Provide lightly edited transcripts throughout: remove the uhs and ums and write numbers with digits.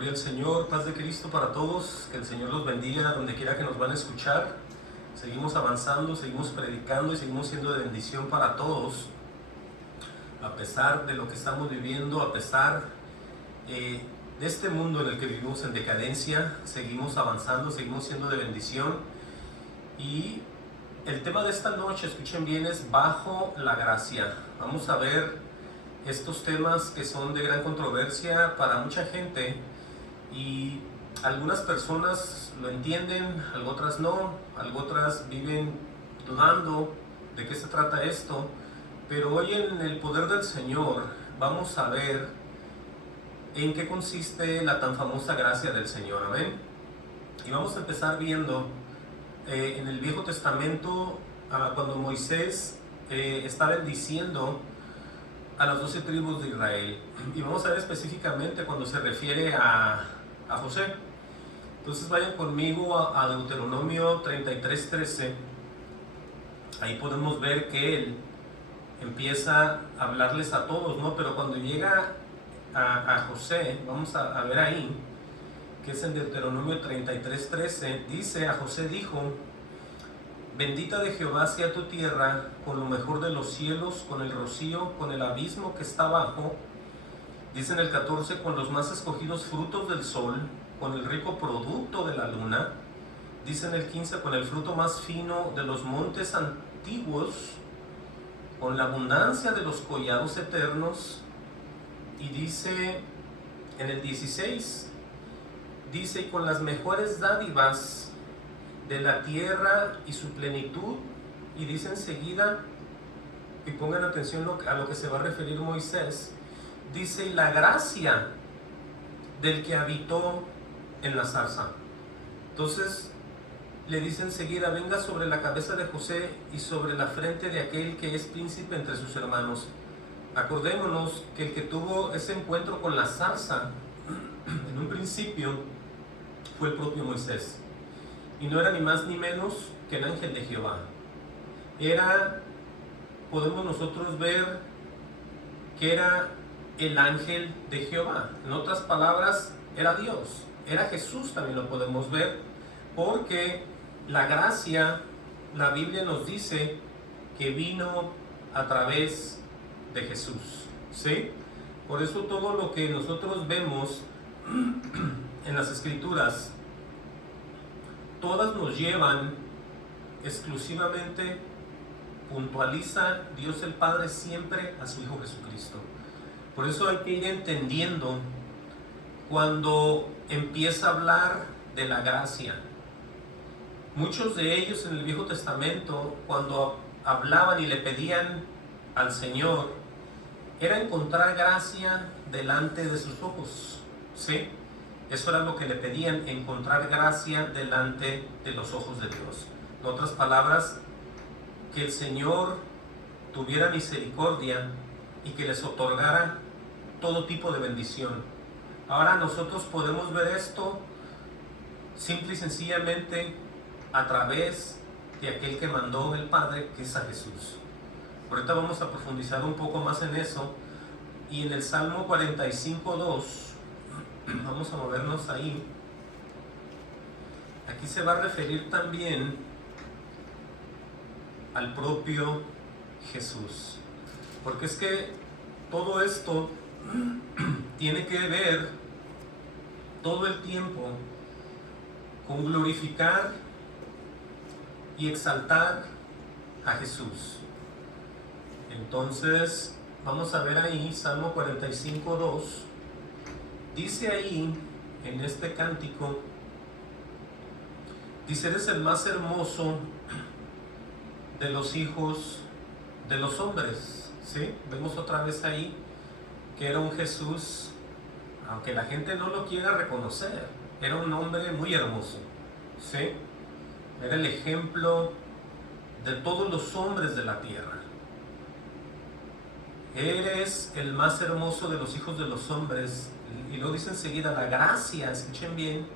Gloria al Señor, paz de Cristo para todos, que el Señor los bendiga donde quiera que nos van a escuchar. Seguimos avanzando, seguimos predicando y seguimos siendo de bendición para todos, a pesar de lo que estamos viviendo, a pesar de este mundo en el que vivimos en decadencia. Seguimos avanzando, seguimos siendo de bendición. Y el tema de esta noche, escuchen bien, es bajo la gracia. Vamos a ver estos temas que son de gran controversia para mucha gente, y algunas personas lo entienden, otras no, otras viven dudando de qué se trata esto. Pero hoy, en el poder del Señor, vamos a ver en qué consiste la tan famosa gracia del Señor. Amén. Y vamos a empezar viendo en el Viejo Testamento, cuando Moisés está bendiciendo a las 12 tribus de Israel. Y vamos a ver específicamente cuando se refiere a José. Entonces vayan conmigo a Deuteronomio 33:13. Ahí podemos ver que él empieza a hablarles a todos, ¿no? Pero cuando llega a José, vamos a ver ahí, que es en Deuteronomio 33:13, dice: a José dijo: bendita de Jehová sea tu tierra, con lo mejor de los cielos, con el rocío, con el abismo que está abajo. Dice en el 14: con los más escogidos frutos del sol, con el rico producto de la luna. Dice en el 15: con el fruto más fino de los montes antiguos, con la abundancia de los collados eternos. Y dice en el 16, dice: y con las mejores dádivas de la tierra y su plenitud. Y dice enseguida, y pongan atención a lo que se va a referir Moisés, dice: y la gracia del que habitó en la zarza. Entonces le dice enseguida: venga sobre la cabeza de José y sobre la frente de aquel que es príncipe entre sus hermanos. Acordémonos que el que tuvo ese encuentro con la zarza en un principio fue el propio Moisés, y no era ni más ni menos que el ángel de Jehová. Podemos nosotros ver que era el ángel de Jehová. En otras palabras, era Dios, era Jesús. También lo podemos ver, porque la gracia, la Biblia nos dice que vino a través de Jesús, ¿sí? Por eso todo lo que nosotros vemos en las Escrituras, todas nos llevan exclusivamente, puntualiza Dios el Padre siempre a su Hijo Jesucristo. Por eso hay que ir entendiendo cuando empieza a hablar de la gracia. Muchos de ellos en el Viejo Testamento, cuando hablaban y le pedían al Señor, era encontrar gracia delante de sus ojos, ¿sí? Eso era lo que le pedían, encontrar gracia delante de los ojos de Dios. En otras palabras, que el Señor tuviera misericordia y que les otorgara todo tipo de bendición. Ahora nosotros podemos ver esto simple y sencillamente a través de aquel que mandó el Padre, que es a Jesús. Ahorita vamos a profundizar un poco más en eso. Y en el Salmo 45:2, vamos a movernos ahí. Aquí se va a referir también al propio Jesús, porque es que todo esto tiene que ver todo el tiempo con glorificar y exaltar a Jesús. Entonces vamos a ver ahí Salmo 45:2. Dice ahí en este cántico, dice: eres el más hermoso de los hijos de los hombres, ¿sí? Vemos otra vez ahí que era un Jesús, aunque la gente no lo quiera reconocer, era un hombre muy hermoso, ¿sí? Era el ejemplo de todos los hombres de la tierra. Eres el más hermoso de los hijos de los hombres. Y lo dice enseguida: la gracia, escuchen bien,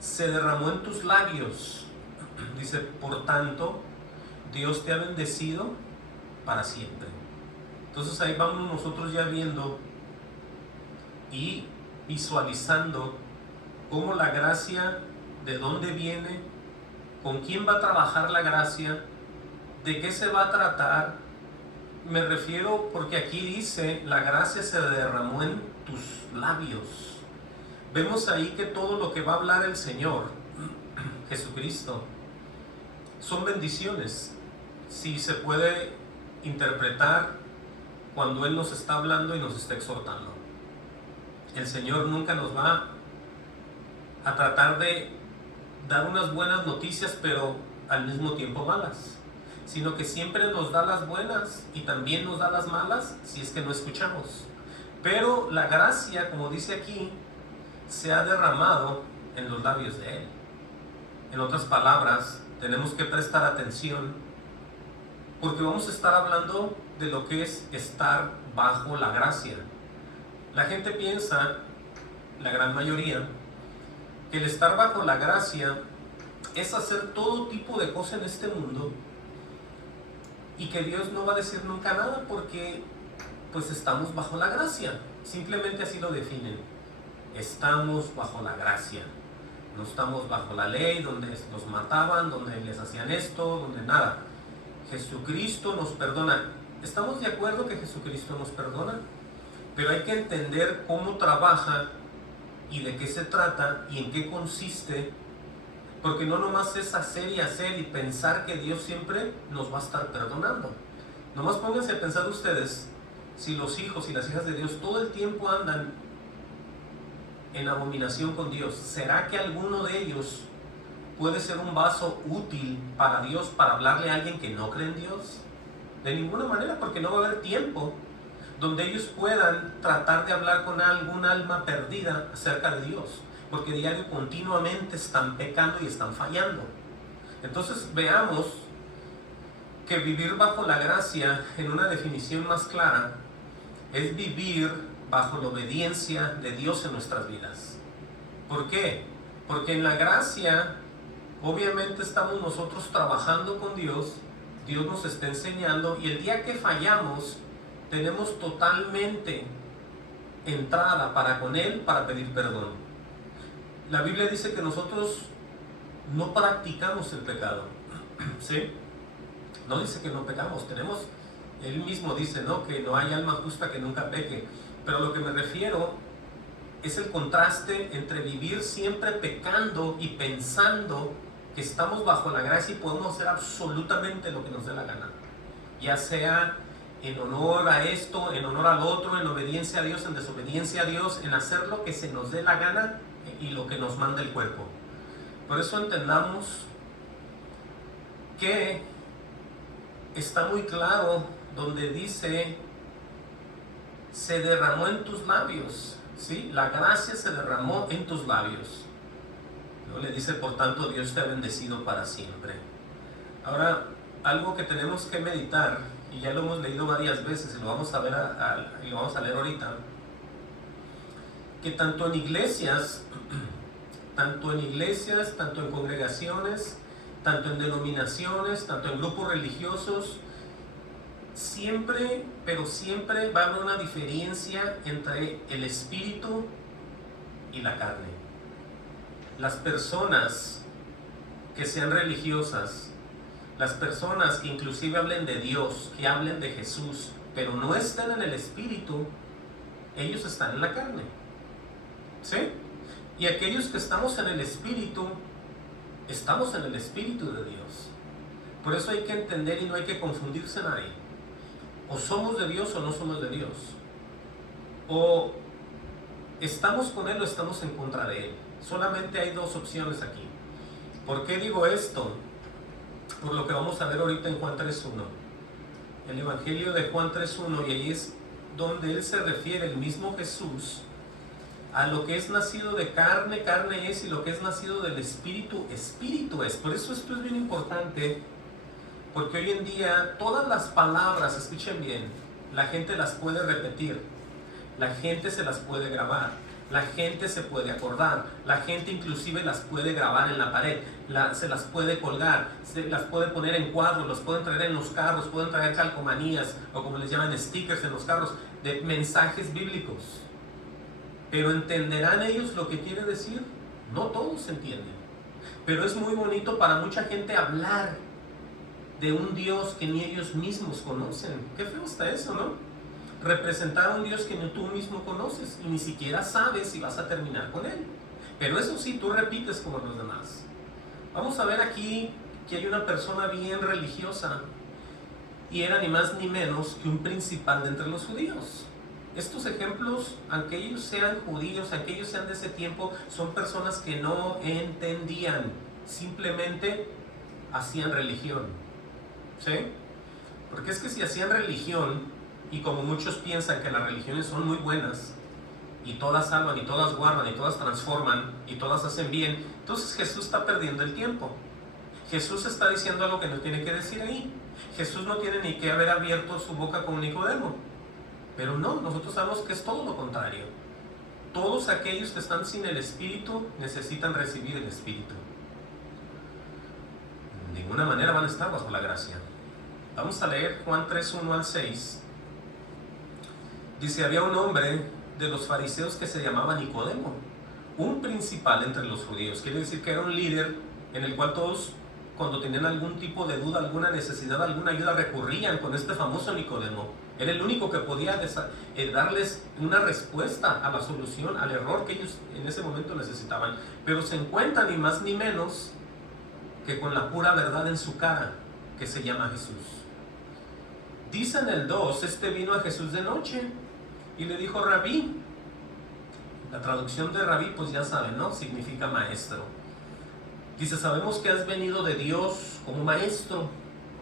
se derramó en tus labios. Dice: por tanto, Dios te ha bendecido para siempre. Entonces ahí vamos nosotros ya viendo y visualizando cómo la gracia, de dónde viene, con quién va a trabajar la gracia, de qué se va a tratar. Me refiero porque aquí dice, la gracia se derramó en tus labios. Vemos ahí que todo lo que va a hablar el Señor Jesucristo son bendiciones, si se puede interpretar cuando Él nos está hablando y nos está exhortando. El Señor nunca nos va a tratar de dar unas buenas noticias, pero al mismo tiempo malas, sino que siempre nos da las buenas y también nos da las malas si es que no escuchamos. Pero la gracia, como dice aquí, se ha derramado en los labios de Él. En otras palabras, tenemos que prestar atención porque vamos a estar hablando de lo que es estar bajo la gracia. La gente piensa, la gran mayoría, que el estar bajo la gracia es hacer todo tipo de cosas en este mundo y que Dios no va a decir nunca nada porque pues estamos bajo la gracia. Simplemente así lo definen. Estamos bajo la gracia. No estamos bajo la ley, donde nos mataban, donde les hacían esto, donde nada. Jesucristo nos perdona. ¿Estamos de acuerdo que Jesucristo nos perdona? Pero hay que entender cómo trabaja y de qué se trata y en qué consiste, porque no nomás es hacer y pensar que Dios siempre nos va a estar perdonando. Nomás pónganse a pensar ustedes, si los hijos y las hijas de Dios todo el tiempo andan en abominación con Dios, ¿será que alguno de ellos puede ser un vaso útil para Dios para hablarle a alguien que no cree en Dios? De ninguna manera, porque no va a haber tiempo donde ellos puedan tratar de hablar con algún alma perdida acerca de Dios, porque diario continuamente están pecando y están fallando. Entonces veamos que vivir bajo la gracia, en una definición más clara, es vivir bajo la obediencia de Dios en nuestras vidas. ¿Por qué? Porque en la gracia obviamente estamos nosotros trabajando con Dios, Dios nos está enseñando, y el día que fallamos tenemos totalmente entrada para con Él para pedir perdón. La Biblia dice que nosotros no practicamos el pecado, ¿sí? No dice que no pecamos, Él mismo dice, ¿no?, que no hay alma justa que nunca peque. Pero lo que me refiero es el contraste entre vivir siempre pecando y pensando que estamos bajo la gracia y podemos hacer absolutamente lo que nos dé la gana, ya sea en honor a esto, en honor al otro, en obediencia a Dios, en desobediencia a Dios, en hacer lo que se nos dé la gana y lo que nos manda el cuerpo. Por eso entendamos que está muy claro donde dice, se derramó en tus labios, ¿sí? La gracia se derramó en tus labios. Luego le dice, por tanto, Dios te ha bendecido para siempre. Ahora, algo que tenemos que meditar, y ya lo hemos leído varias veces, y lo vamos a ver y lo vamos a leer ahorita, que tanto en iglesias, tanto en congregaciones, tanto en denominaciones, tanto en grupos religiosos, siempre, pero siempre va a haber una diferencia entre el espíritu y la carne. Las personas que sean religiosas, las personas que inclusive hablen de Dios, que hablen de Jesús, pero no estén en el espíritu, ellos están en la carne, ¿sí? Y aquellos que estamos en el espíritu, estamos en el espíritu de Dios. Por eso hay que entender y no hay que confundirse nadie. O somos de Dios o no somos de Dios. O estamos con Él o estamos en contra de Él. Solamente hay dos opciones aquí. ¿Por qué digo esto? Por lo que vamos a ver ahorita en Juan 3.1. El Evangelio de Juan 3.1, y ahí es donde Él se refiere, el mismo Jesús, a lo que es nacido de carne, carne es, y lo que es nacido del Espíritu, Espíritu es. Por eso esto es bien importante, porque hoy en día todas las palabras, escuchen bien, la gente las puede repetir, la gente se las puede grabar, la gente se puede acordar, la gente inclusive las puede grabar en la pared, se las puede colgar, se las puede poner en cuadros, los pueden traer en los carros, pueden traer calcomanías, o como les llaman, stickers en los carros, de mensajes bíblicos. Pero ¿entenderán ellos lo que quiere decir? No todos entienden. Pero es muy bonito para mucha gente hablar de un Dios que ni ellos mismos conocen. Qué feo está eso, ¿no? Representar a un Dios que ni tú mismo conoces y ni siquiera sabes si vas a terminar con Él. Pero eso sí, tú repites como los demás. Vamos a ver aquí que hay una persona bien religiosa y era ni más ni menos que un principal de entre los judíos. Estos ejemplos, aunque ellos sean judíos, aunque ellos sean de ese tiempo, son personas que no entendían, simplemente hacían religión. ¿Sí? Porque es que si hacían religión, y como muchos piensan que las religiones son muy buenas, y todas salvan, y todas guardan, y todas transforman, y todas hacen bien, entonces Jesús está perdiendo el tiempo. Jesús está diciendo algo que no tiene que decir ahí. Jesús no tiene ni que haber abierto su boca con Nicodemo. Pero no, nosotros sabemos que es todo lo contrario. Todos aquellos que están sin el Espíritu necesitan recibir el Espíritu. De ninguna manera van a estar bajo la gracia. Vamos a leer Juan 3, 1 al 6. Dice, había un hombre de los fariseos que se llamaba Nicodemo, un principal entre los judíos. Quiere decir que era un líder en el cual todos, cuando tenían algún tipo de duda, alguna necesidad, alguna ayuda, recurrían con este famoso Nicodemo. Era el único que podía darles una respuesta a la solución, al error que ellos en ese momento necesitaban. Pero se encuentra ni más ni menos que con la pura verdad en su cara, que se llama Jesús. Dice en el 2, este vino a Jesús de noche y le dijo, Rabí. La traducción de Rabí, pues ya saben, ¿no? Significa maestro. Dice, sabemos que has venido de Dios como maestro.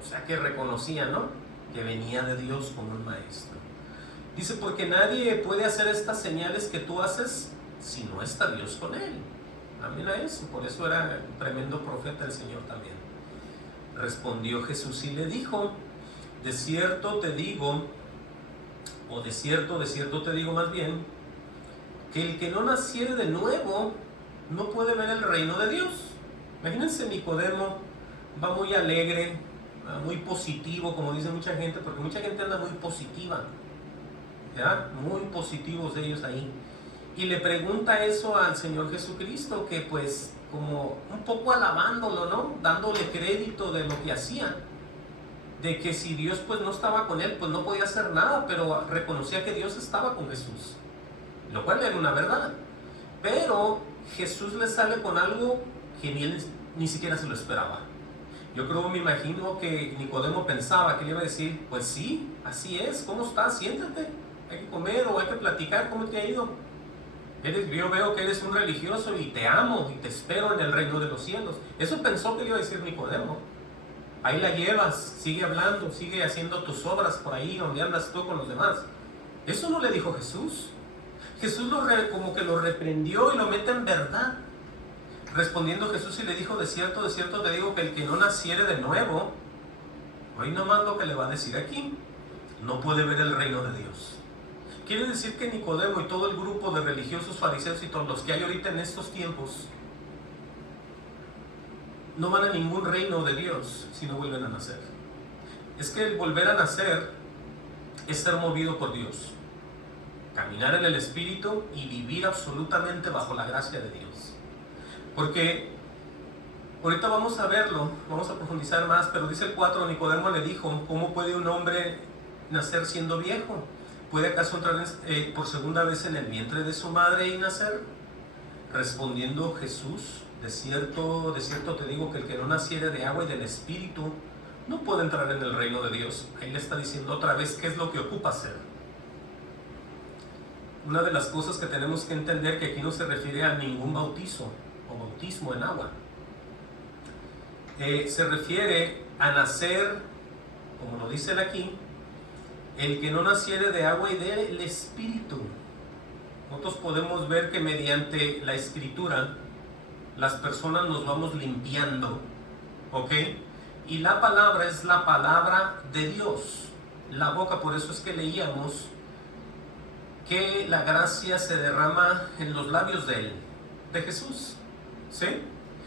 O sea que reconocía, ¿no?, que venía de Dios como un maestro. Dice, porque nadie puede hacer estas señales que tú haces si no está Dios con él. Amén a eso. Por eso era un tremendo profeta el Señor también. Respondió Jesús y le dijo, de cierto te digo, o de cierto te digo más bien, que el que no naciere de nuevo no puede ver el reino de Dios. Imagínense, Nicodemo va muy alegre, muy positivo, como dice mucha gente, porque mucha gente anda muy positiva, ¿verdad? Muy positivos de ellos ahí. Y le pregunta eso al Señor Jesucristo, que pues como un poco alabándolo, ¿no?, dándole crédito de lo que hacía, de que si Dios pues no estaba con él, pues no podía hacer nada, pero reconocía que Dios estaba con Jesús, lo cual era una verdad. Pero Jesús le sale con algo que ni siquiera se lo esperaba. Yo creo, me imagino que Nicodemo pensaba que le iba a decir, pues sí, así es, ¿cómo estás? Siéntate, hay que comer o hay que platicar, ¿cómo te ha ido? Yo veo que eres un religioso y te amo y te espero en el reino de los cielos. Eso pensó que le iba a decir Nicodemo. Ahí la llevas, sigue hablando, sigue haciendo tus obras por ahí donde andas tú con los demás. Eso no le dijo Jesús. Jesús como que lo reprendió y lo mete en verdad. Respondiendo Jesús y le dijo, de cierto te digo que el que no naciere de nuevo, oí nomás lo que le va a decir aquí, no puede ver el reino de Dios. Quiere decir que Nicodemo y todo el grupo de religiosos fariseos y todos los que hay ahorita en estos tiempos no van a ningún reino de Dios si no vuelven a nacer. Es que el volver a nacer es ser movido por Dios, caminar en el Espíritu y vivir absolutamente bajo la gracia de Dios. Porque ahorita vamos a verlo, vamos a profundizar más, pero dice el 4, Nicodemo le dijo, ¿cómo puede un hombre nacer siendo viejo? ¿Puede acaso entrar por segunda vez en el vientre de su madre y nacer? Respondiendo Jesús, de cierto te digo que el que no naciere de agua y del Espíritu no puede entrar en el reino de Dios. Ahí le está diciendo otra vez qué es lo que ocupa hacer. Una de las cosas que tenemos que entender que aquí no se refiere a ningún bautizo o bautismo en agua. Se refiere a nacer, como lo dice él aquí, el que no naciere de agua y del Espíritu. Nosotros podemos ver que mediante la Escritura las personas nos vamos limpiando, ¿ok? Y la palabra es la palabra de Dios. La boca, por eso es que leíamos que la gracia se derrama en los labios de él, de Jesús, ¿sí?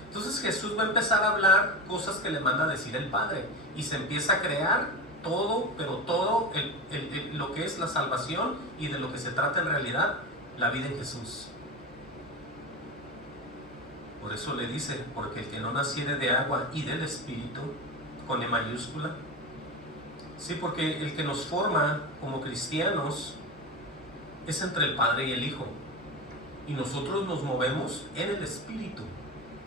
Entonces Jesús va a empezar a hablar cosas que le manda a decir el Padre y se empieza a crear todo, pero todo lo que es la salvación y de lo que se trata en realidad la vida en Jesús. Por eso le dice, porque el que no naciere de agua y del Espíritu, con E mayúscula. Sí, porque el que nos forma como cristianos es entre el Padre y el Hijo. Y nosotros nos movemos en el Espíritu.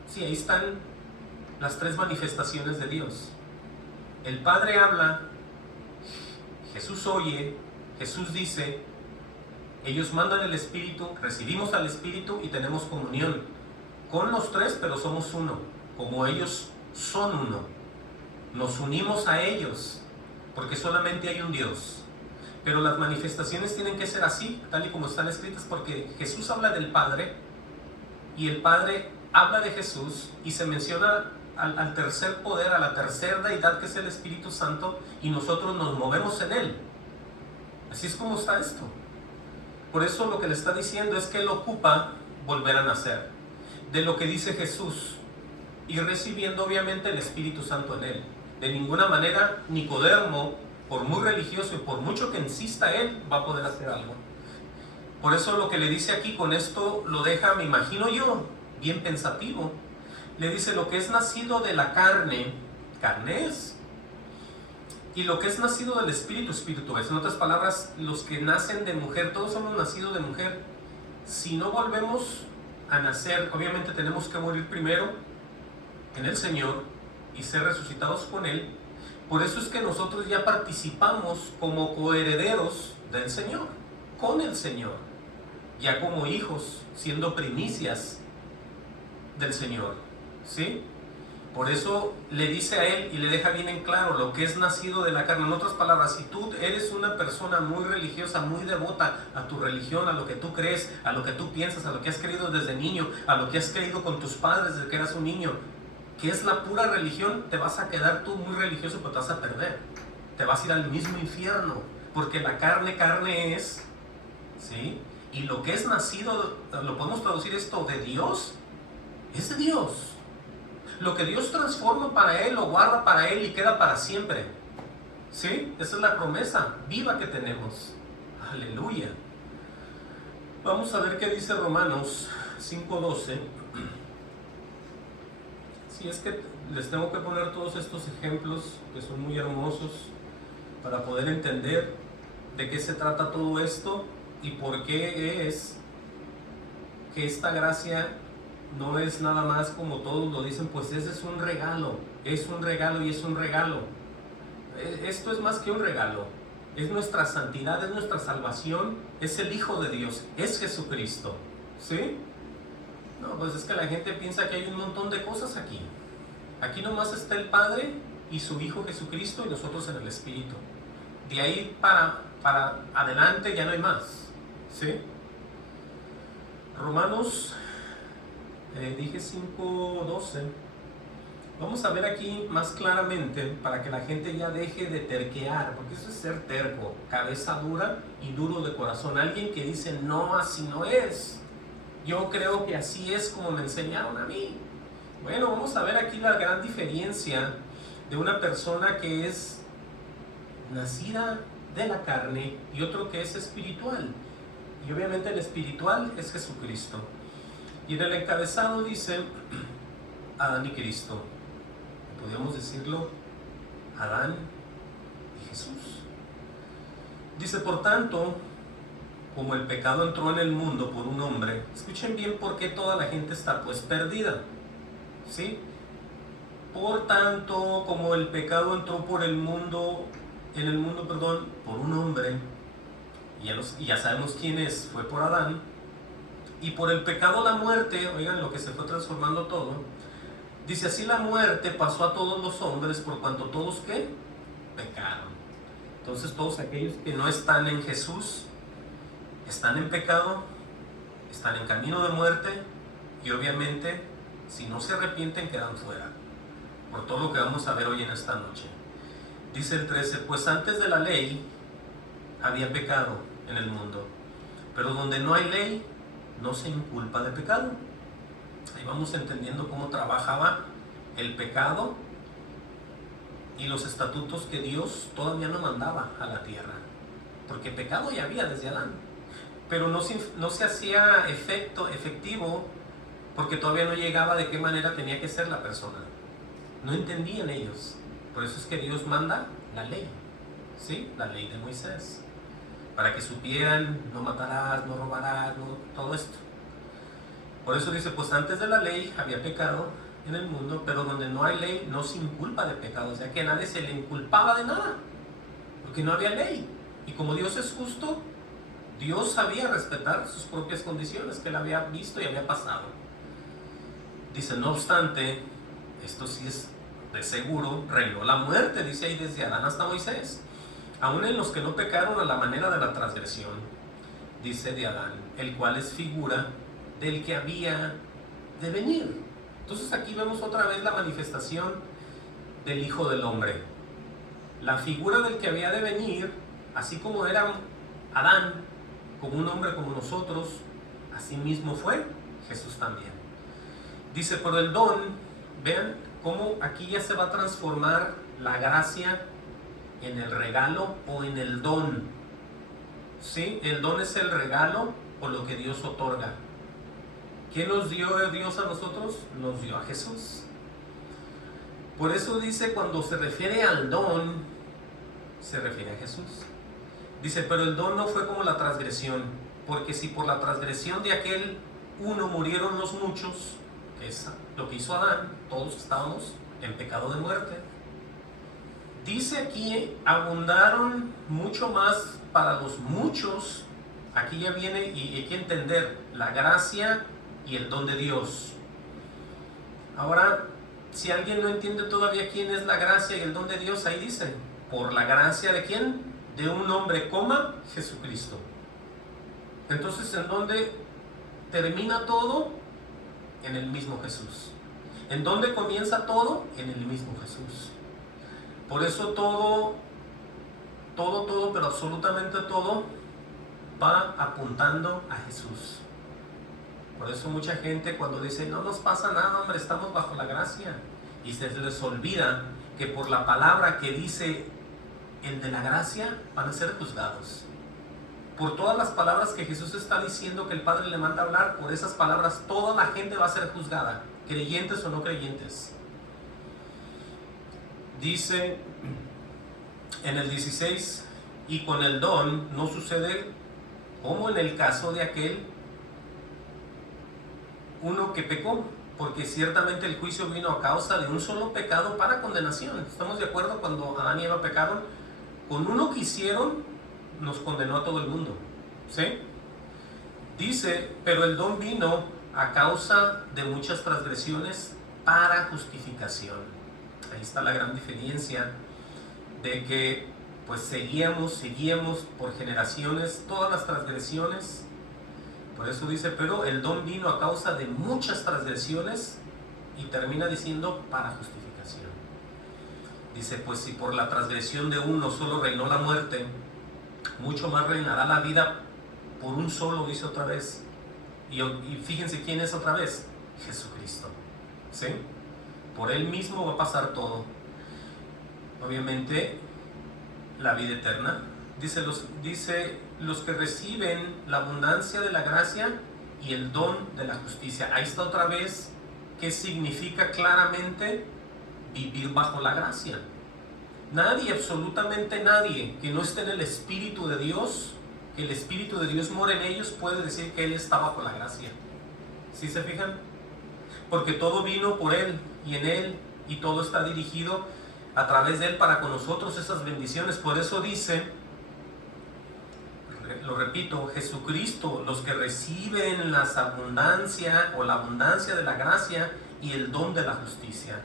Sí, ahí están las tres manifestaciones de Dios. El Padre habla, Jesús oye, Jesús dice, ellos mandan el Espíritu, recibimos al Espíritu y tenemos comunión con los tres, pero somos uno, como ellos son uno. Nos unimos a ellos, porque solamente hay un Dios. Pero las manifestaciones tienen que ser así, tal y como están escritas, porque Jesús habla del Padre, y el Padre habla de Jesús, y se menciona al tercer poder, a la tercera deidad que es el Espíritu Santo, y nosotros nos movemos en Él. Así es como está esto. Por eso lo que le está diciendo es que Él ocupa volver a nacer, de lo que dice Jesús, y recibiendo obviamente el Espíritu Santo en Él. De ninguna manera Nicodemo, por muy religioso y por mucho que insista él, va a poder hacer algo. Por eso lo que le dice aquí, con esto lo deja, me imagino yo, bien pensativo. Le dice, lo que es nacido de la carne, carne es. Y lo que es nacido del Espíritu, Espíritu es. En otras palabras, los que nacen de mujer, todos somos nacidos de mujer. Si no volvemos a nacer, obviamente tenemos que morir primero en el Señor y ser resucitados con Él. Por eso es que nosotros ya participamos como coherederos del Señor, con el Señor, ya como hijos, siendo primicias del Señor, ¿sí? Por eso le dice a él y le deja bien en claro lo que es nacido de la carne. En otras palabras, si tú eres una persona muy religiosa, muy devota a tu religión, a lo que tú crees, a lo que tú piensas, a lo que has creído desde niño, a lo que has creído con tus padres desde que eras un niño, que es la pura religión, te vas a quedar tú muy religioso, pero te vas a perder. Te vas a ir al mismo infierno, porque la carne es, ¿sí? Y lo que es nacido, lo podemos traducir esto, de Dios, es de Dios. Lo que Dios transforma para Él, lo guarda para Él y queda para siempre. ¿Sí? Esa es la promesa viva que tenemos. Aleluya. Vamos a ver qué dice Romanos 5:12. Si es que les tengo que poner todos estos ejemplos que son muy hermosos para poder entender de qué se trata todo esto y por qué es que esta gracia no es nada más como todos lo dicen, pues ese es un regalo y es un regalo. Esto es más que un regalo, es nuestra santidad, es nuestra salvación, es el Hijo de Dios, es Jesucristo, ¿sí? No, pues es que la gente piensa que hay un montón de cosas aquí. Aquí nomás está el Padre y su Hijo Jesucristo y nosotros en el Espíritu. De ahí para adelante ya no hay más, ¿sí? Romanos, dije 5:12. Vamos a ver aquí más claramente para que la gente ya deje de terquear, porque eso es ser terco, cabeza dura y duro de corazón. Alguien que dice, no, así no es. Yo creo que así es como me enseñaron a mí. Bueno, vamos a ver aquí la gran diferencia de una persona que es nacida de la carne y otro que es espiritual. Y obviamente el espiritual es Jesucristo. Y en el encabezado dice Adán y Cristo. Podríamos decirlo, Adán y Jesús. Dice, por tanto, como el pecado entró en el mundo por un hombre, escuchen bien por qué toda la gente está pues perdida, ¿sí? Por tanto, como el pecado entró por el mundo, por un hombre, y ya sabemos quién es, fue por Adán, y por el pecado la muerte, oigan lo que se fue transformando todo, dice, así la muerte pasó a todos los hombres por cuanto todos, ¿qué? Pecaron. Entonces todos aquellos que no están en Jesús, están en pecado, están en camino de muerte, y obviamente si no se arrepienten quedan fuera, por todo lo que vamos a ver hoy en esta noche. Dice el 13, pues antes de la ley había pecado en el mundo, pero donde no hay ley no se inculpa de pecado. Ahí vamos entendiendo cómo trabajaba el pecado y los estatutos que Dios todavía no mandaba a la tierra, porque pecado ya había desde Adán. pero no se hacía efectivo porque todavía no llegaba de qué manera tenía que ser la persona. No entendían ellos. Por eso es que Dios manda la ley, ¿sí? La ley de Moisés, para que supieran: no matarás, no robarás, no, todo esto. Por eso dice: pues antes de la ley había pecado en el mundo, pero donde no hay ley no se inculpa de pecado. O sea que a nadie se le inculpaba de nada, porque no había ley. Y como Dios es justo, Dios sabía respetar sus propias condiciones que él había visto y había pasado. Dice: no obstante, esto sí es de seguro, reinó la muerte, dice ahí, desde Adán hasta Moisés, aun en los que no pecaron a la manera de la transgresión, dice, de Adán, el cual es figura del que había de venir. Entonces aquí vemos otra vez la manifestación del Hijo del Hombre, la figura del que había de venir. Así como era Adán, como un hombre como nosotros, así mismo fue Jesús también. Dice: por el don, vean cómo aquí ya se va a transformar la gracia en el regalo o en el don. ¿Sí? El don es el regalo o lo que Dios otorga. ¿Qué nos dio Dios a nosotros? Nos dio a Jesús. Por eso dice, cuando se refiere al don, se refiere a Jesús. Dice: pero el don no fue como la transgresión, porque si por la transgresión de aquel uno murieron los muchos, que es lo que hizo Adán, todos estábamos en pecado de muerte. Dice aquí: abundaron mucho más para los muchos. Aquí ya viene, y hay que entender la gracia y el don de Dios. Ahora, si alguien no entiende todavía quién es la gracia y el don de Dios, ahí dice: por la gracia de ¿quién? De un hombre, Jesucristo. Entonces, ¿en dónde termina todo? En el mismo Jesús. ¿En dónde comienza todo? En el mismo Jesús. Por eso todo, pero absolutamente todo va apuntando a Jesús. Por eso mucha gente cuando dice: no nos pasa nada, hombre, estamos bajo la gracia, y se les olvida que por la palabra que dice el de la gracia van a ser juzgados. Por todas las palabras que Jesús está diciendo que el Padre le manda hablar, por esas palabras toda la gente va a ser juzgada, creyentes o no creyentes. Dice en el 16: y con el don no sucede como en el caso de aquel uno que pecó, porque ciertamente el juicio vino a causa de un solo pecado para condenación. ¿Estamos de acuerdo? Cuando Adán y Eva pecaron, con uno que hicieron nos condenó a todo el mundo, ¿sí? Dice: pero el don vino a causa de muchas transgresiones para justificación. Ahí está la gran diferencia, de que pues seguíamos por generaciones todas las transgresiones. Por eso dice: pero el don vino a causa de muchas transgresiones, y termina diciendo para justificación. Dice: pues si por la transgresión de uno solo reinó la muerte, mucho más reinará la vida por un solo, dice otra vez. Y fíjense quién es otra vez: Jesucristo, ¿sí? Por él mismo va a pasar todo. Obviamente la vida eterna. Dice los que reciben la abundancia de la gracia y el don de la justicia. Ahí está otra vez qué significa claramente vivir bajo la gracia. Nadie, absolutamente nadie que no esté en el Espíritu de Dios, que el Espíritu de Dios mora en ellos, puede decir que él está bajo la gracia. ¿Sí se fijan? Porque todo vino por él y en él, y todo está dirigido a través de él para con nosotros esas bendiciones. Por eso dice, lo repito, Jesucristo, los que reciben la abundancia o la abundancia de la gracia y el don de la justicia.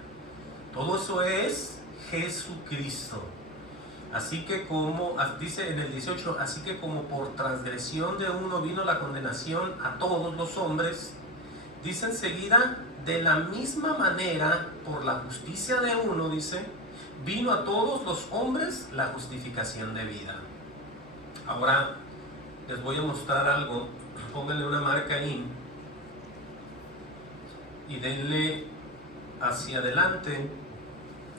Todo eso es Jesucristo. Así que como, dice en el 18, así que como por transgresión de uno vino la condenación a todos los hombres, dice enseguida, de la misma manera, por la justicia de uno, dice, vino a todos los hombres la justificación de vida. Ahora les voy a mostrar algo. Pónganle una marca ahí y denle hacia adelante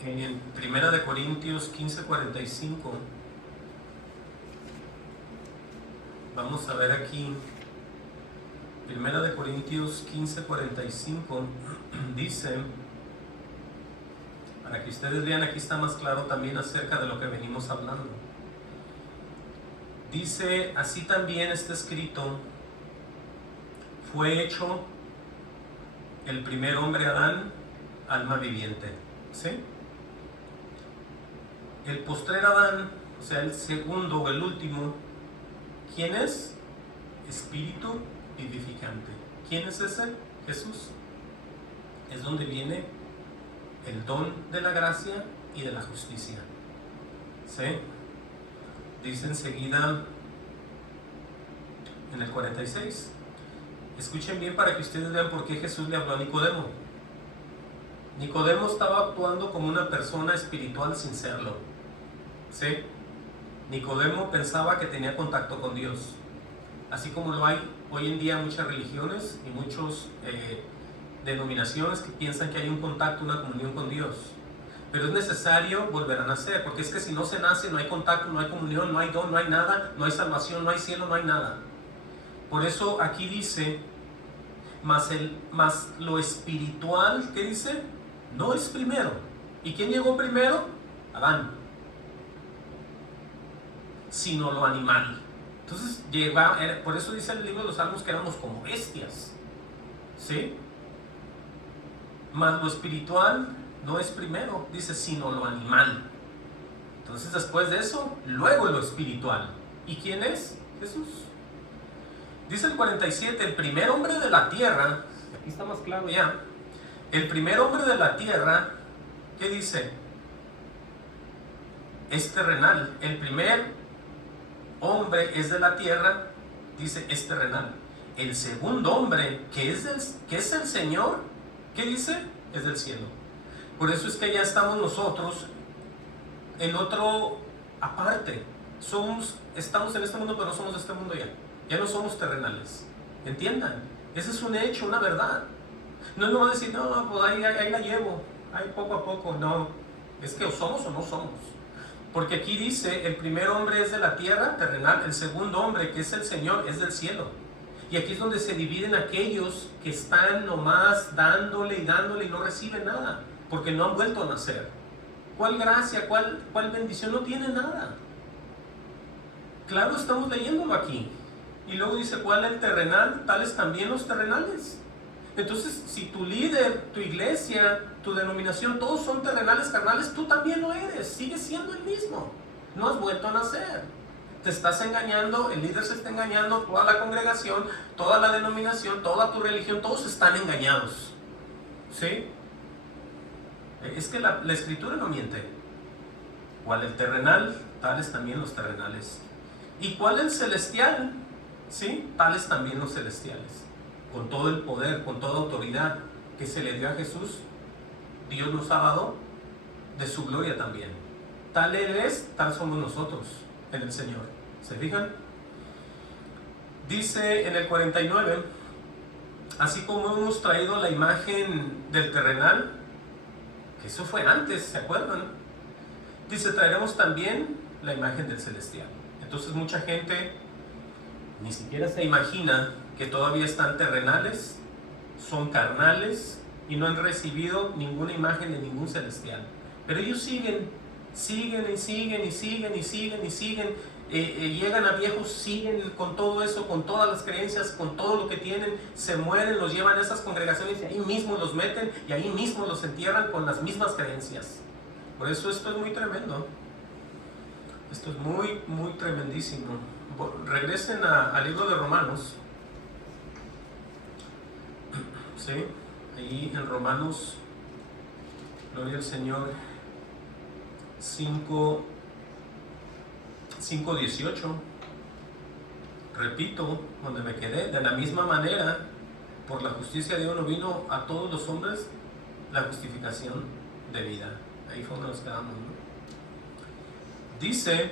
en 1 Corintios 15:45. Vamos a ver aquí, 1 Corintios 15:45, dice, para que ustedes vean, aquí está más claro también acerca de lo que venimos hablando. Dice, así también está escrito, fue hecho el primer hombre Adán, alma viviente. ¿Sí? El postrer Adán, o sea, el segundo o el último, ¿quién es? Espíritu vivificante. ¿Quién es ese? Jesús. Es donde viene el don de la gracia y de la justicia. ¿Sí? Dice enseguida en el 46. Escuchen bien para que ustedes vean por qué Jesús le habló a Nicodemo. Nicodemo estaba actuando como una persona espiritual sin serlo. ¿Sí? Nicodemo pensaba que tenía contacto con Dios. Así como lo hay hoy en día muchas religiones y muchas denominaciones que piensan que hay un contacto, una comunión con Dios. Pero es necesario volver a nacer, porque es que si no se nace no hay contacto, no hay comunión, no hay don, no hay nada, no hay salvación, no hay cielo, no hay nada. Por eso aquí dice, más lo espiritual, ¿qué dice? No es primero. ¿Y quién llegó primero? Adán. Sino lo animal. Entonces, por eso dice el libro de los Salmos que éramos como bestias. ¿Sí? Más lo espiritual no es primero, dice, sino lo animal. Entonces, después de eso, luego lo espiritual. ¿Y quién es? Jesús. Dice el 47, el primer hombre de la tierra, aquí está más claro ya, el primer hombre de la tierra, ¿qué dice? Es terrenal. El primer hombre es de la tierra, dice, es terrenal. El segundo hombre, que es el Señor, ¿qué dice? Es del cielo. Por eso es que ya estamos nosotros en otro aparte. Estamos en este mundo, pero no somos de este mundo ya. Ya no somos terrenales. ¿Entiendan? Ese es un hecho, una verdad. No es nomás decir, no, pues ahí la llevo, ahí poco a poco. No, es que o somos o no somos. Porque aquí dice, el primer hombre es de la tierra, terrenal. El segundo hombre, que es el Señor, es del cielo. Y aquí es donde se dividen aquellos que están nomás dándole y dándole y no reciben nada, porque no han vuelto a nacer. ¿Cuál gracia, cuál bendición? No tiene nada. Claro, estamos leyéndolo aquí. Y luego dice, ¿cuál es el terrenal? Tales también los terrenales. Entonces, si tu líder, tu iglesia, tu denominación, todos son terrenales, carnales, tú también lo eres. Sigues siendo el mismo. No has vuelto a nacer. Te estás engañando, el líder se está engañando, toda la congregación, toda la denominación, toda tu religión, todos están engañados. ¿Sí? Es que la escritura no miente. ¿Cuál el terrenal? Tales también los terrenales. ¿Y cuál el celestial? ¿Sí? Tales también los celestiales. Con todo el poder, con toda autoridad que se le dio a Jesús, Dios nos ha dado de su gloria también. Tal Él es, tal somos nosotros en el Señor. ¿Se fijan? Dice en el 49, así como hemos traído la imagen del terrenal, que eso fue antes, ¿se acuerdan? Dice, traeremos también la imagen del celestial. Entonces mucha gente ni siquiera se imagina que todavía están terrenales, son carnales y no han recibido ninguna imagen de ningún celestial. Pero ellos siguen llegan a viejos, siguen con todo eso, con todas las creencias, con todo lo que tienen, se mueren, los llevan a esas congregaciones y ahí mismo los meten y ahí mismo los entierran con las mismas creencias. Por eso esto es muy tremendo. Esto es muy, muy tremendísimo. Regresen al libro de Romanos. ¿Sí? Ahí en Romanos, gloria al Señor, 5:18. Repito, donde me quedé, de la misma manera, por la justicia de Dios no vino a todos los hombres la justificación de vida. Ahí fue donde nos quedamos, ¿no? Dice,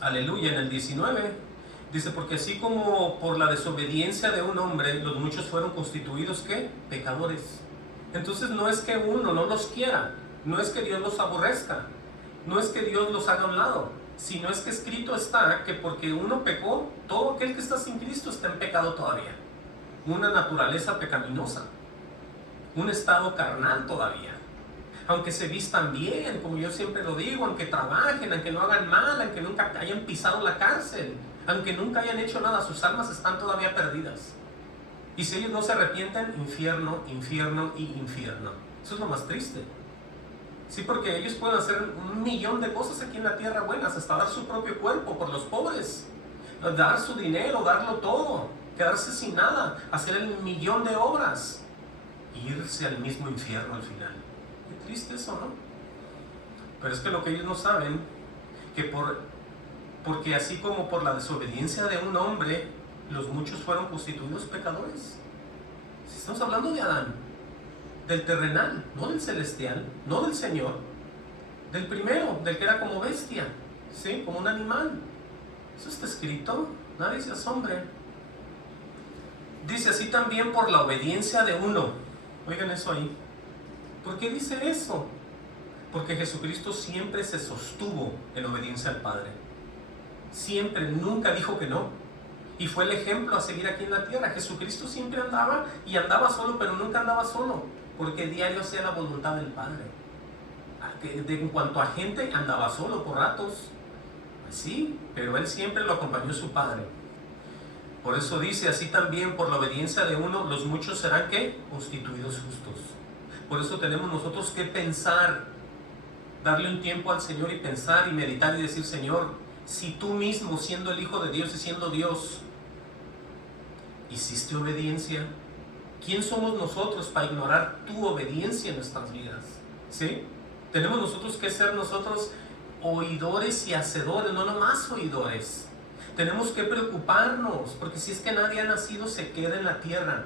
aleluya, en el 19, dice, porque así como por la desobediencia de un hombre, los muchos fueron constituidos, ¿qué? Pecadores. Entonces no es que uno no los quiera, no es que Dios los aborrezca, no es que Dios los haga a un lado, Si no es que escrito está que porque uno pecó, todo aquel que está sin Cristo está en pecado todavía. Una naturaleza pecaminosa, un estado carnal todavía. Aunque se vistan bien, como yo siempre lo digo, aunque trabajen, aunque no hagan mal, aunque nunca hayan pisado la cárcel, aunque nunca hayan hecho nada, sus almas están todavía perdidas. Y si ellos no se arrepienten, infierno, infierno y infierno. Eso es lo más triste. Sí, porque ellos pueden hacer 1,000,000 de cosas aquí en la tierra buenas, hasta dar su propio cuerpo por los pobres, dar su dinero, darlo todo, quedarse sin nada, hacer el 1,000,000 de obras e irse al mismo infierno al final. Qué triste eso, ¿no? Pero es que lo que ellos no saben, que porque así como por la desobediencia de un hombre, los muchos fueron constituidos pecadores. Si estamos hablando de Adán, del terrenal, no del celestial, no del Señor, del primero, del que era como bestia, ¿sí? Como un animal. Eso está escrito, nadie se asombre. Dice así también por la obediencia de uno. Oigan eso ahí. ¿Por qué dice eso? Porque Jesucristo siempre se sostuvo en obediencia al Padre. Siempre, nunca dijo que no. Y fue el ejemplo a seguir aquí en la tierra. Jesucristo siempre andaba y andaba solo, pero nunca andaba solo, porque diario hacía la voluntad del Padre. En cuanto a gente, andaba solo por ratos, sí, pero él siempre lo acompañó su Padre. Por eso dice, así también por la obediencia de uno, los muchos serán ¿qué? Constituidos justos. Por eso tenemos nosotros que pensar, darle un tiempo al Señor y pensar y meditar y decir, Señor, si tú mismo, siendo el Hijo de Dios y siendo Dios, hiciste obediencia, ¿quién somos nosotros para ignorar tu obediencia en nuestras vidas? ¿Sí? Tenemos nosotros que ser nosotros oidores y hacedores, no nomás oidores. Tenemos que preocuparnos, porque si es que nadie ha nacido, se queda en la tierra.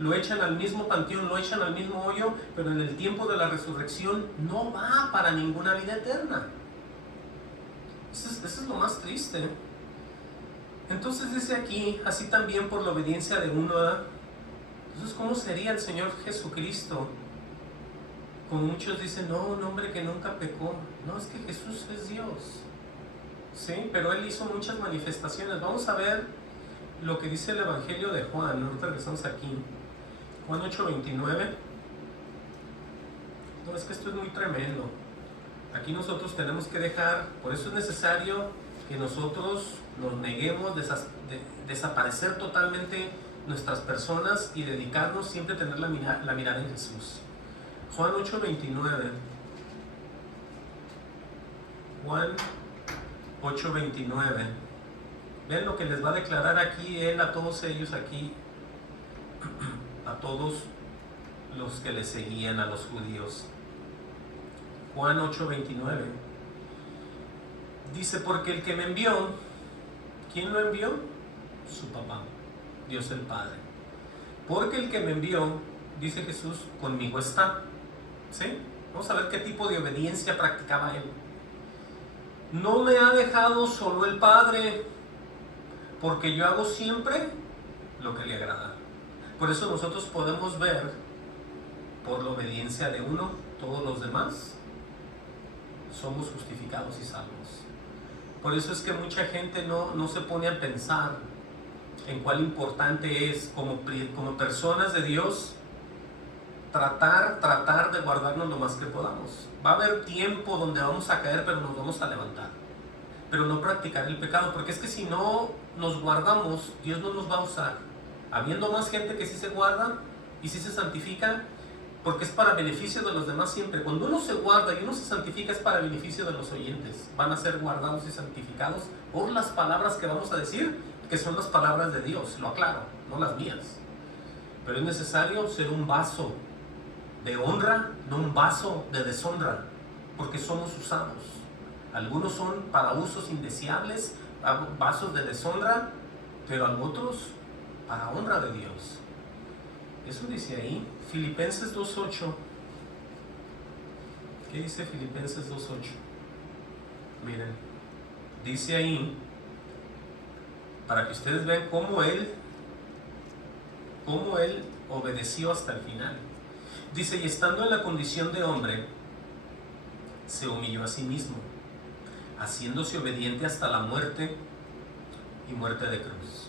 Lo echan al mismo panteón, lo echan al mismo hoyo, pero en el tiempo de la resurrección no va para ninguna vida eterna. Eso es lo más triste. Entonces dice aquí, así también por la obediencia de uno. Entonces, ¿cómo sería el Señor Jesucristo? Como muchos dicen, no, un hombre que nunca pecó. No, es que Jesús es Dios. Sí, pero Él hizo muchas manifestaciones. Vamos a ver lo que dice el Evangelio de Juan. Ahorita regresamos aquí. Juan 8:29. No, es que esto es muy tremendo. Aquí nosotros tenemos que dejar, por eso es necesario que nosotros nos neguemos, desaparecer totalmente nuestras personas y dedicarnos siempre a tener la mirada en Jesús. Juan 8:29. Juan 8:29. Ven lo que les va a declarar aquí Él a todos ellos aquí, a todos los que le seguían, a los judíos. Juan 8:29. Dice, porque el que me envió, ¿quién lo envió? Su papá, Dios el Padre. Porque el que me envió, dice Jesús, conmigo está. ¿Sí? Vamos a ver qué tipo de obediencia practicaba Él. No me ha dejado solo el Padre, porque yo hago siempre lo que le agrada. Por eso nosotros podemos ver, por la obediencia de uno, todos los demás somos justificados y salvos. Por eso es que mucha gente no se pone a pensar en cuál importante es como personas de Dios tratar de guardarnos lo más que podamos. Va a haber tiempo donde vamos a caer, pero nos vamos a levantar. Pero no practicar el pecado, porque es que si no nos guardamos, Dios no nos va a usar. Habiendo más gente que sí se guarda y sí se santifica, porque es para beneficio de los demás siempre. Cuando uno se guarda y uno se santifica es para beneficio de los oyentes. Van a ser guardados y santificados por las palabras que vamos a decir, que son las palabras de Dios, lo aclaro, no las mías. Pero es necesario ser un vaso de honra, no un vaso de deshonra, porque somos usados. Algunos son para usos indeseables, vasos de deshonra, pero a otros para honra de Dios. Eso dice ahí, Filipenses 2:8. ¿Qué dice Filipenses 2:8? Miren, dice ahí, para que ustedes vean cómo él obedeció hasta el final. Dice, y estando en la condición de hombre, se humilló a sí mismo, haciéndose obediente hasta la muerte y muerte de cruz.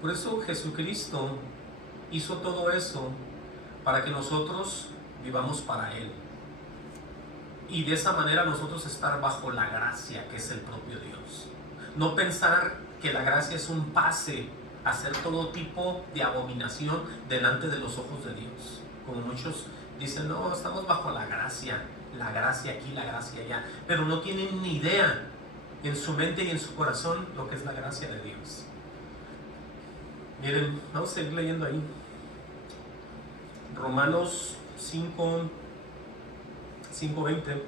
Por eso Jesucristo hizo todo eso para que nosotros vivamos para Él. Y de esa manera nosotros estar bajo la gracia que es el propio Dios. No pensar que la gracia es un pase a hacer todo tipo de abominación delante de los ojos de Dios. Como muchos dicen, no, estamos bajo la gracia aquí, la gracia allá. Pero no tienen ni idea en su mente y en su corazón lo que es la gracia de Dios. Miren, vamos a seguir leyendo ahí. Romanos 5:20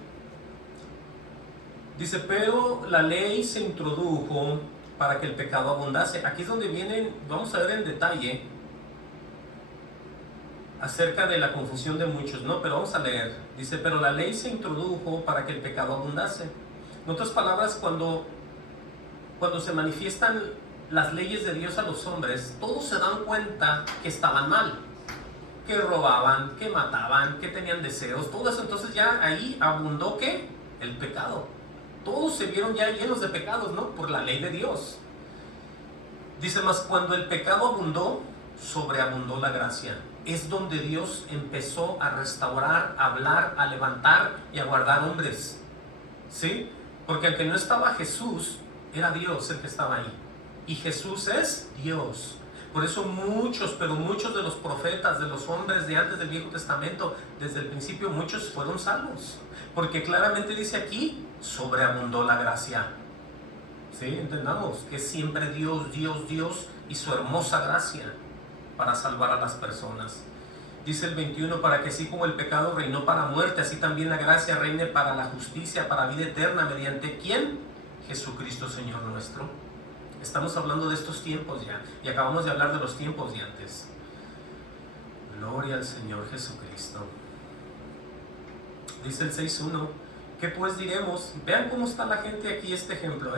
dice, pero la ley se introdujo para que el pecado abundase. Aquí es donde vienen, vamos a ver en detalle acerca de la confusión de muchos, ¿no? Pero vamos a leer. Dice, pero la ley se introdujo para que el pecado abundase. En otras palabras, cuando se manifiestan las leyes de Dios a los hombres, todos se dan cuenta que estaban mal, que robaban, que mataban, que tenían deseos, todo eso. Entonces ya ahí abundó, ¿qué? El pecado. Todos se vieron ya llenos de pecados, ¿no? Por la ley de Dios. Dice más, cuando el pecado abundó, sobreabundó la gracia. Es donde Dios empezó a restaurar, a hablar, a levantar y a guardar hombres. ¿Sí? Porque aunque no estaba Jesús, era Dios el que estaba ahí. Y Jesús es Dios. Por eso muchos, pero muchos de los profetas, de los hombres de antes del Viejo Testamento, desde el principio muchos fueron salvos. Porque claramente dice aquí, sobreabundó la gracia. ¿Sí? Entendamos que es siempre Dios, Dios, Dios y su hermosa gracia para salvar a las personas. Dice el 21, para que así como el pecado reinó para muerte, así también la gracia reine para la justicia, para vida eterna, mediante ¿quién? Jesucristo Señor nuestro. Estamos hablando de estos tiempos ya, y acabamos de hablar de los tiempos de antes. Gloria al Señor Jesucristo. Dice el 6.1, ¿qué pues diremos? Vean cómo está la gente aquí, este ejemplo,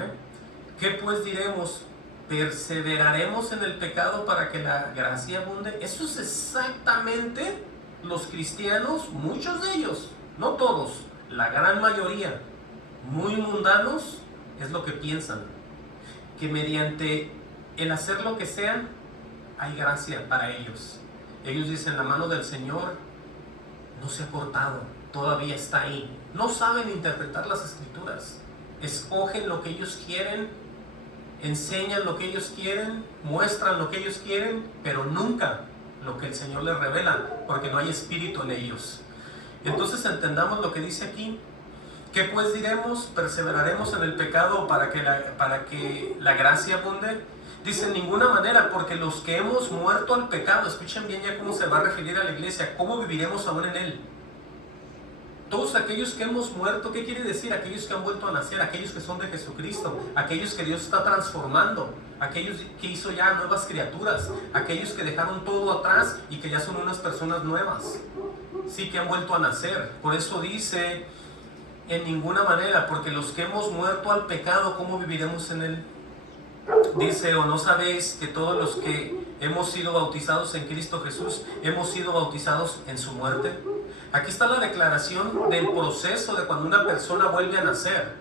¿qué pues diremos? ¿Perseveraremos en el pecado para que la gracia abunde? Eso es exactamente los cristianos, muchos de ellos, no todos, la gran mayoría, muy mundanos, es lo que piensan. Que mediante el hacer lo que sea, hay gracia para ellos. Ellos dicen, la mano del Señor no se ha cortado, todavía está ahí. No saben interpretar las escrituras. Escogen lo que ellos quieren, enseñan lo que ellos quieren, muestran lo que ellos quieren, pero nunca lo que el Señor les revela, porque no hay espíritu en ellos. Entonces entendamos lo que dice aquí. ¿Qué pues diremos? ¿Perseveraremos en el pecado para que la gracia abunde? Dice, en ninguna manera, porque los que hemos muerto al pecado, escuchen bien ya cómo se va a referir a la iglesia, ¿cómo viviremos aún en él? Todos aquellos que hemos muerto, ¿qué quiere decir? Aquellos que han vuelto a nacer, aquellos que son de Jesucristo, aquellos que Dios está transformando, aquellos que hizo ya nuevas criaturas, aquellos que dejaron todo atrás y que ya son unas personas nuevas, sí, que han vuelto a nacer. Por eso dice, en ninguna manera, porque los que hemos muerto al pecado, ¿cómo viviremos en él? Dice, ¿o no sabéis que todos los que hemos sido bautizados en Cristo Jesús, hemos sido bautizados en su muerte? Aquí está la declaración del proceso de cuando una persona vuelve a nacer.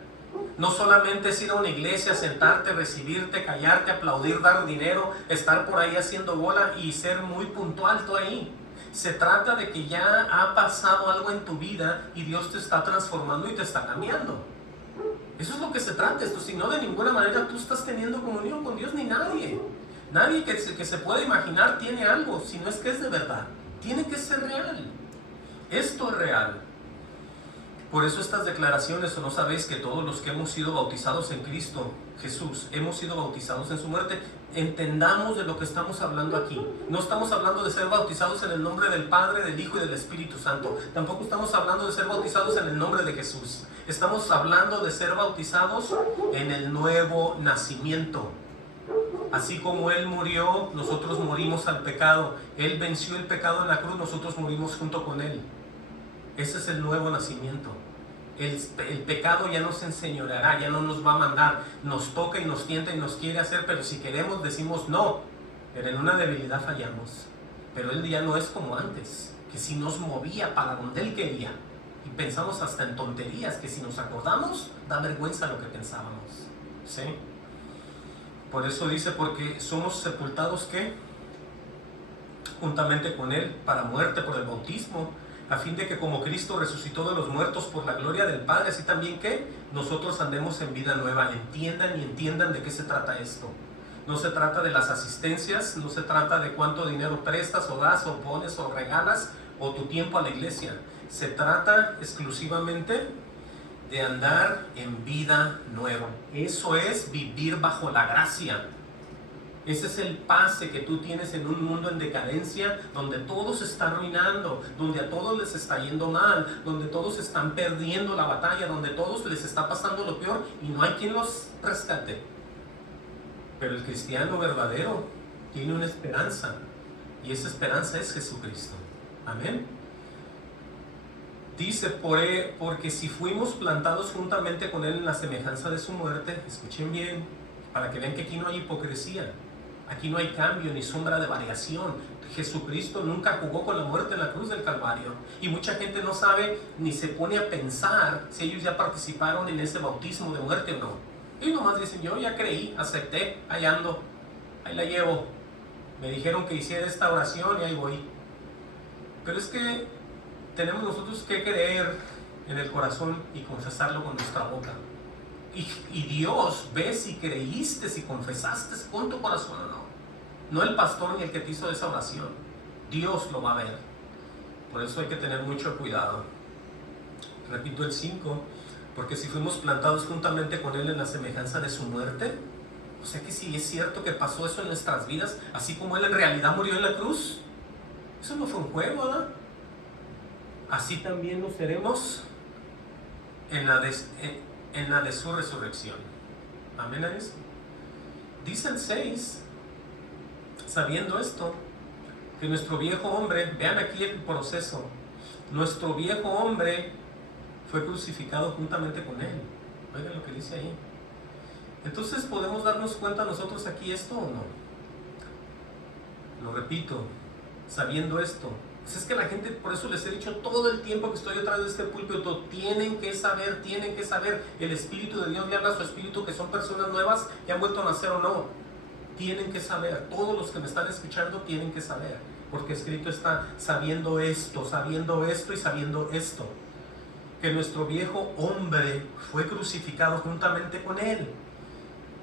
No solamente es ir a una iglesia, sentarte, recibirte, callarte, aplaudir, dar dinero, estar por ahí haciendo bola y ser muy puntual tú ahí. Se trata de que ya ha pasado algo en tu vida y Dios te está transformando y te está cambiando. Eso es lo que se trata esto. Si no, de ninguna manera tú estás teniendo comunión con Dios, ni nadie. Nadie que se pueda imaginar tiene algo, si no es que es de verdad. Tiene que ser real. Esto es real. Por eso estas declaraciones, ¿o no sabéis que todos los que hemos sido bautizados en Cristo Jesús, hemos sido bautizados en su muerte? Entendamos de lo que estamos hablando aquí. No estamos hablando de ser bautizados en el nombre del Padre, del Hijo y del Espíritu Santo. Tampoco estamos hablando de ser bautizados en el nombre de Jesús. Estamos hablando de ser bautizados en el nuevo nacimiento. Así como Él murió, nosotros morimos al pecado. Él venció el pecado en la cruz, nosotros morimos junto con Él. Ese es el nuevo nacimiento. El pecado ya nos enseñoreará, ya no nos va a mandar. Nos toca y nos tienta y nos quiere hacer, pero si queremos decimos no. Pero en una debilidad fallamos. Pero Él ya no es como antes, que si nos movía para donde Él quería. Y pensamos hasta en tonterías que si nos acordamos da vergüenza lo que pensábamos, ¿sí? Por eso dice, porque somos sepultados, ¿qué? Juntamente con Él para muerte por el bautismo, a fin de que como Cristo resucitó de los muertos por la gloria del Padre, así también que nosotros andemos en vida nueva. Entiendan de qué se trata esto. No se trata de las asistencias, no se trata de cuánto dinero prestas o das o pones o regalas o tu tiempo a la iglesia. Se trata exclusivamente de andar en vida nueva. Eso es vivir bajo la gracia. Ese es el pase que tú tienes en un mundo en decadencia, donde todo se está arruinando, donde a todos les está yendo mal, donde todos están perdiendo la batalla, donde a todos les está pasando lo peor y no hay quien los rescate. Pero el cristiano verdadero tiene una esperanza, y esa esperanza es Jesucristo. Amén. Dice, porque si fuimos plantados juntamente con Él en la semejanza de su muerte, escuchen bien, para que vean que aquí no hay hipocresía, aquí no hay cambio ni sombra de variación. Jesucristo nunca jugó con la muerte en la cruz del Calvario, y mucha gente no sabe ni se pone a pensar si ellos ya participaron en ese bautismo de muerte o no. Y nomás dicen, yo ya creí, acepté, ahí ando, ahí la llevo. Me dijeron que hiciera esta oración y ahí voy. Pero es que tenemos nosotros que creer en el corazón y confesarlo con nuestra boca. Y Dios ve si creíste, si confesaste con tu corazón o no. No el pastor ni el que te hizo esa oración. Dios lo va a ver. Por eso hay que tener mucho cuidado. Repito el 5. Porque si fuimos plantados juntamente con Él en la semejanza de su muerte, o sea que si es cierto que pasó eso en nuestras vidas, así como Él en realidad murió en la cruz, eso no fue un juego, ¿verdad? Así también lo seremos en la de su resurrección. Amén a eso. Dice el 6, sabiendo esto, que nuestro viejo hombre, vean aquí el proceso, nuestro viejo hombre fue crucificado juntamente con Él. Oigan lo que dice ahí. Entonces, ¿podemos darnos cuenta nosotros aquí esto o no? Lo repito, sabiendo esto. Pues es que la gente, por eso les he dicho todo el tiempo que estoy detrás de este púlpito, tienen que saber. El Espíritu de Dios le habla a su espíritu que son personas nuevas que han vuelto a nacer o no. Tienen que saber, todos los que me están escuchando tienen que saber, porque escrito está, sabiendo esto y sabiendo esto, que nuestro viejo hombre fue crucificado juntamente con Él,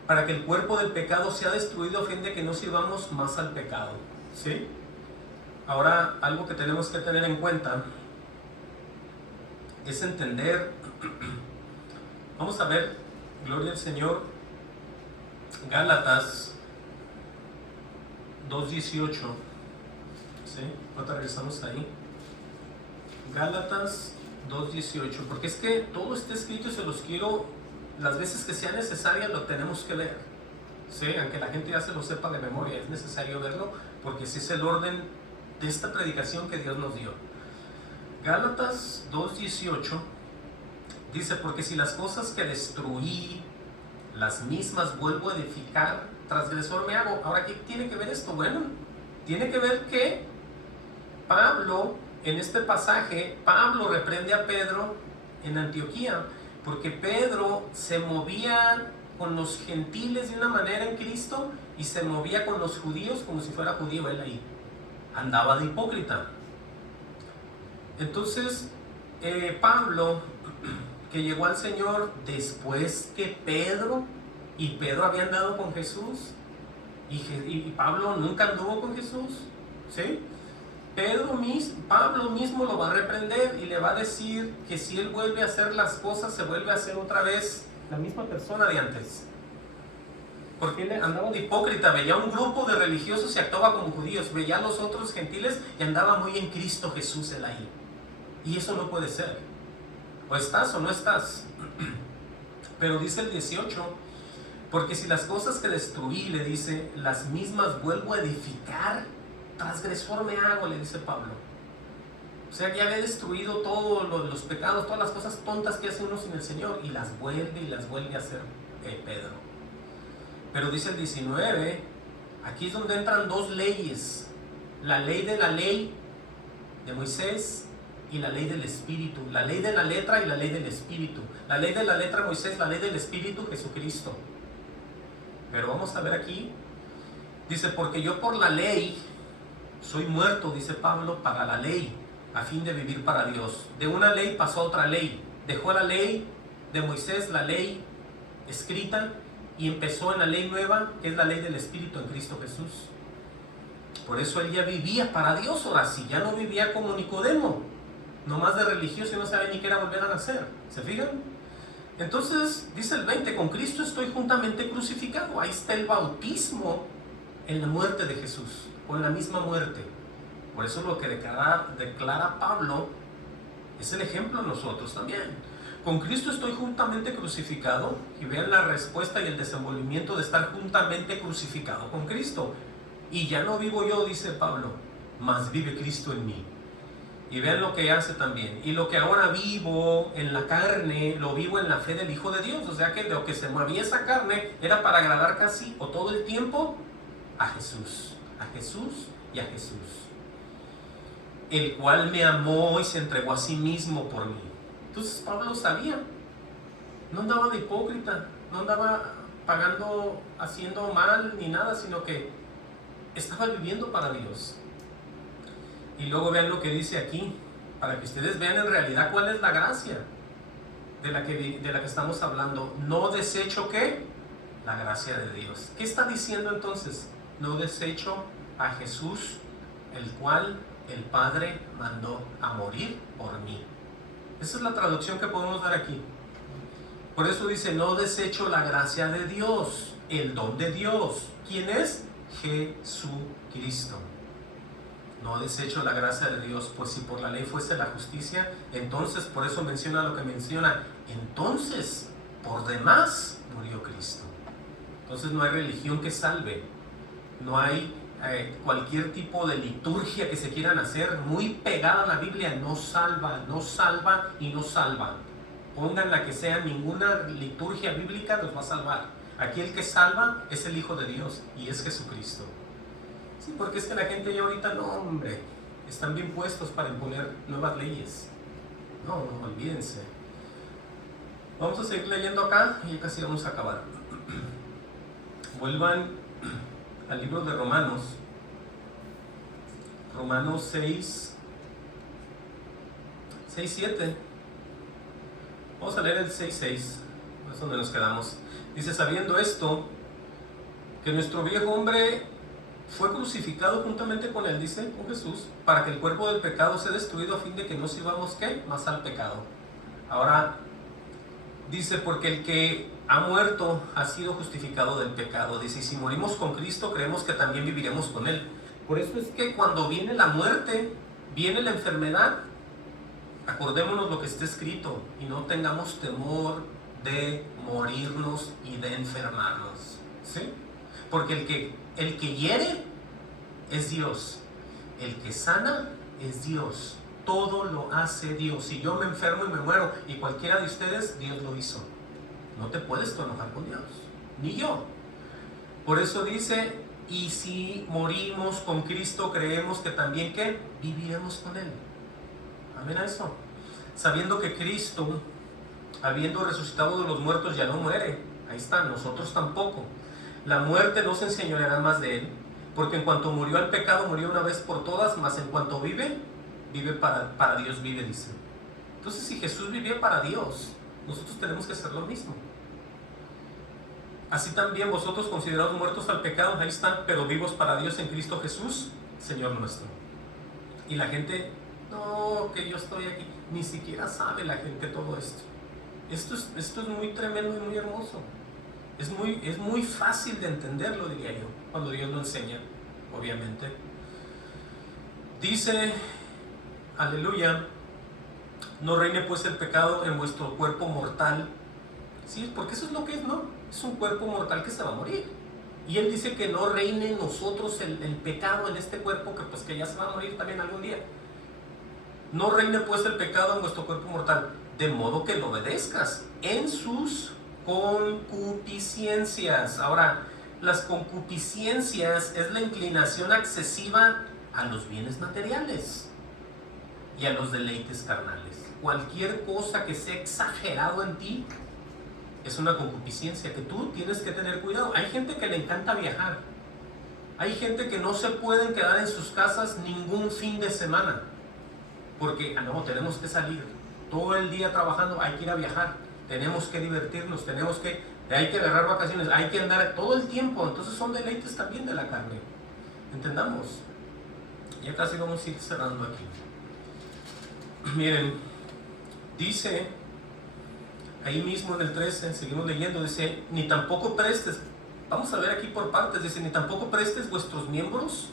para que el cuerpo del pecado sea destruido a fin de que no sirvamos más al pecado. ¿Sí? Ahora, algo que tenemos que tener en cuenta es entender, vamos a ver, gloria al Señor, Gálatas 2:18, ¿sí? Ahora regresamos ahí. Gálatas 2:18, porque es que todo está escrito y se los quiero, las veces que sea necesaria lo tenemos que ver, ¿sí? Aunque la gente ya se lo sepa de memoria, es necesario verlo, porque ese es el orden de esta predicación que Dios nos dio. Gálatas 2:18 dice, porque si las cosas que destruí, las mismas vuelvo a edificar, transgresor me hago. Ahora, ¿qué tiene que ver esto? Bueno, tiene que ver que Pablo, en este pasaje, Pablo reprende a Pedro en Antioquía, porque Pedro se movía con los gentiles de una manera en Cristo y se movía con los judíos como si fuera judío él ahí. Andaba de hipócrita. Entonces, Pablo, que llegó al Señor después que Pedro había andado con Jesús, y Pablo nunca anduvo con Jesús, ¿sí? Pablo mismo lo va a reprender y le va a decir que si él vuelve a hacer las cosas, se vuelve a hacer otra vez la misma persona de antes. Porque él andaba de hipócrita, veía un grupo de religiosos y actuaba como judíos, veía a los otros gentiles y andaba muy en Cristo Jesús él ahí. Y eso no puede ser. O estás o no estás. Pero dice el 18, porque si las cosas que destruí, le dice, las mismas vuelvo a edificar, transgresor me hago, le dice Pablo. O sea que ya había destruido todos los pecados, todas las cosas tontas que hace uno sin el Señor, y las vuelve a hacer Pedro. Pero dice el 19, aquí es donde entran dos leyes, la ley de Moisés y la ley del espíritu, la ley de la letra y la ley del espíritu. La ley de la letra Moisés, la ley del espíritu Jesucristo. Pero vamos a ver aquí, dice, porque yo por la ley soy muerto, dice Pablo, para la ley, a fin de vivir para Dios. De una ley pasó a otra ley, dejó la ley de Moisés, la ley escrita, y empezó en la ley nueva, que es la ley del espíritu en Cristo Jesús. Por eso él ya vivía para Dios, ahora sí, ya no vivía como Nicodemo, no más de religioso y no sabía ni qué era volver a nacer. ¿Se fijan? Entonces, dice el 20, con Cristo estoy juntamente crucificado. Ahí está el bautismo en la muerte de Jesús, con la misma muerte. Por eso lo que declara Pablo es el ejemplo en nosotros también. Con Cristo estoy juntamente crucificado, y vean la respuesta y el desenvolvimiento de estar juntamente crucificado con Cristo. Y ya no vivo yo, dice Pablo, mas vive Cristo en mí. Y vean lo que hace también. Y lo que ahora vivo en la carne, lo vivo en la fe del Hijo de Dios. O sea que lo que se movía esa carne era para agradar casi o todo el tiempo a Jesús y a Jesús. El cual me amó y se entregó a sí mismo por mí. Entonces Pablo sabía. No andaba de hipócrita, no andaba pagando, haciendo mal ni nada, sino que estaba viviendo para Dios. Y luego vean lo que dice aquí, para que ustedes vean en realidad cuál es la gracia de la que estamos hablando. No desecho, ¿qué? La gracia de Dios. ¿Qué está diciendo entonces? No desecho a Jesús, el cual el Padre mandó a morir por mí. Esa es la traducción que podemos dar aquí. Por eso dice, no desecho la gracia de Dios, el don de Dios. ¿Quién es? Jesucristo. No desecho la gracia de Dios, pues si por la ley fuese la justicia, entonces, por eso menciona lo que menciona, entonces, por demás, murió Cristo. Entonces no hay religión que salve, no hay cualquier tipo de liturgia que se quieran hacer muy pegada a la Biblia, no salva y no salva. Pongan la que sea, ninguna liturgia bíblica los va a salvar. Aquí el que salva es el Hijo de Dios y es Jesucristo. Sí, porque es que la gente ya ahorita, no hombre, están bien puestos para imponer nuevas leyes. No, olvídense. Vamos a seguir leyendo acá y ya casi vamos a acabar. Vuelvan al libro de Romanos. Romanos 6, 7. Vamos a leer el 6, es donde nos quedamos. Dice, sabiendo esto, que nuestro viejo hombre fue crucificado juntamente con él, dice, con Jesús, para que el cuerpo del pecado sea destruido a fin de que no sirvamos, ¿qué? Más al pecado. Ahora, dice, porque el que ha muerto ha sido justificado del pecado. Dice, y si morimos con Cristo, creemos que también viviremos con él. Por eso es que cuando viene la muerte, viene la enfermedad, acordémonos lo que está escrito y no tengamos temor de morirnos y de enfermarnos, ¿sí? Porque el que hiere es Dios, el que sana es Dios, todo lo hace Dios. Si yo me enfermo y me muero y cualquiera de ustedes, Dios lo hizo. No te puedes tú enojar con Dios, ni yo. Por eso dice, y si morimos con Cristo, creemos que también, ¿qué? Viviremos con Él. Amén a eso. Sabiendo que Cristo, habiendo resucitado de los muertos, ya no muere. Ahí está, nosotros tampoco. La muerte no se enseñoreará más de Él, porque en cuanto murió al pecado, murió una vez por todas, mas en cuanto vive para Dios vive, dice. Entonces, si Jesús vivía para Dios, nosotros tenemos que hacer lo mismo. Así también vosotros, considerados muertos al pecado, ahí están, pero vivos para Dios en Cristo Jesús, Señor nuestro. Y la gente, no, que yo estoy aquí, ni siquiera sabe la gente todo esto. Esto es muy tremendo y muy hermoso. Es muy fácil de entenderlo, diría yo, cuando Dios lo enseña, obviamente. Dice, aleluya, no reine pues el pecado en vuestro cuerpo mortal. Sí, porque eso es lo que es, ¿no? Es un cuerpo mortal que se va a morir. Y Él dice que no reine en nosotros el pecado en este cuerpo, que ya se va a morir también algún día. No reine pues el pecado en vuestro cuerpo mortal, de modo que lo obedezcas en sus concupiscencias. Ahora, las concupiscencias es la inclinación excesiva a los bienes materiales. y a los deleites carnales. Cualquier cosa que sea exagerado en ti es una concupiscencia que tú tienes que tener cuidado. Hay gente que le encanta viajar. Hay gente que no se pueden quedar en sus casas ningún fin de semana. Porque, no, tenemos que salir. Todo el día trabajando, hay que ir a viajar. Tenemos que divertirnos, hay que agarrar vacaciones, hay que andar todo el tiempo. Entonces son deleites también de la carne. Entendamos. Ya casi vamos a ir cerrando aquí. Miren, dice, ahí mismo en el 13, seguimos leyendo, dice, ni tampoco prestes, vamos a ver aquí por partes, dice, ni tampoco prestes vuestros miembros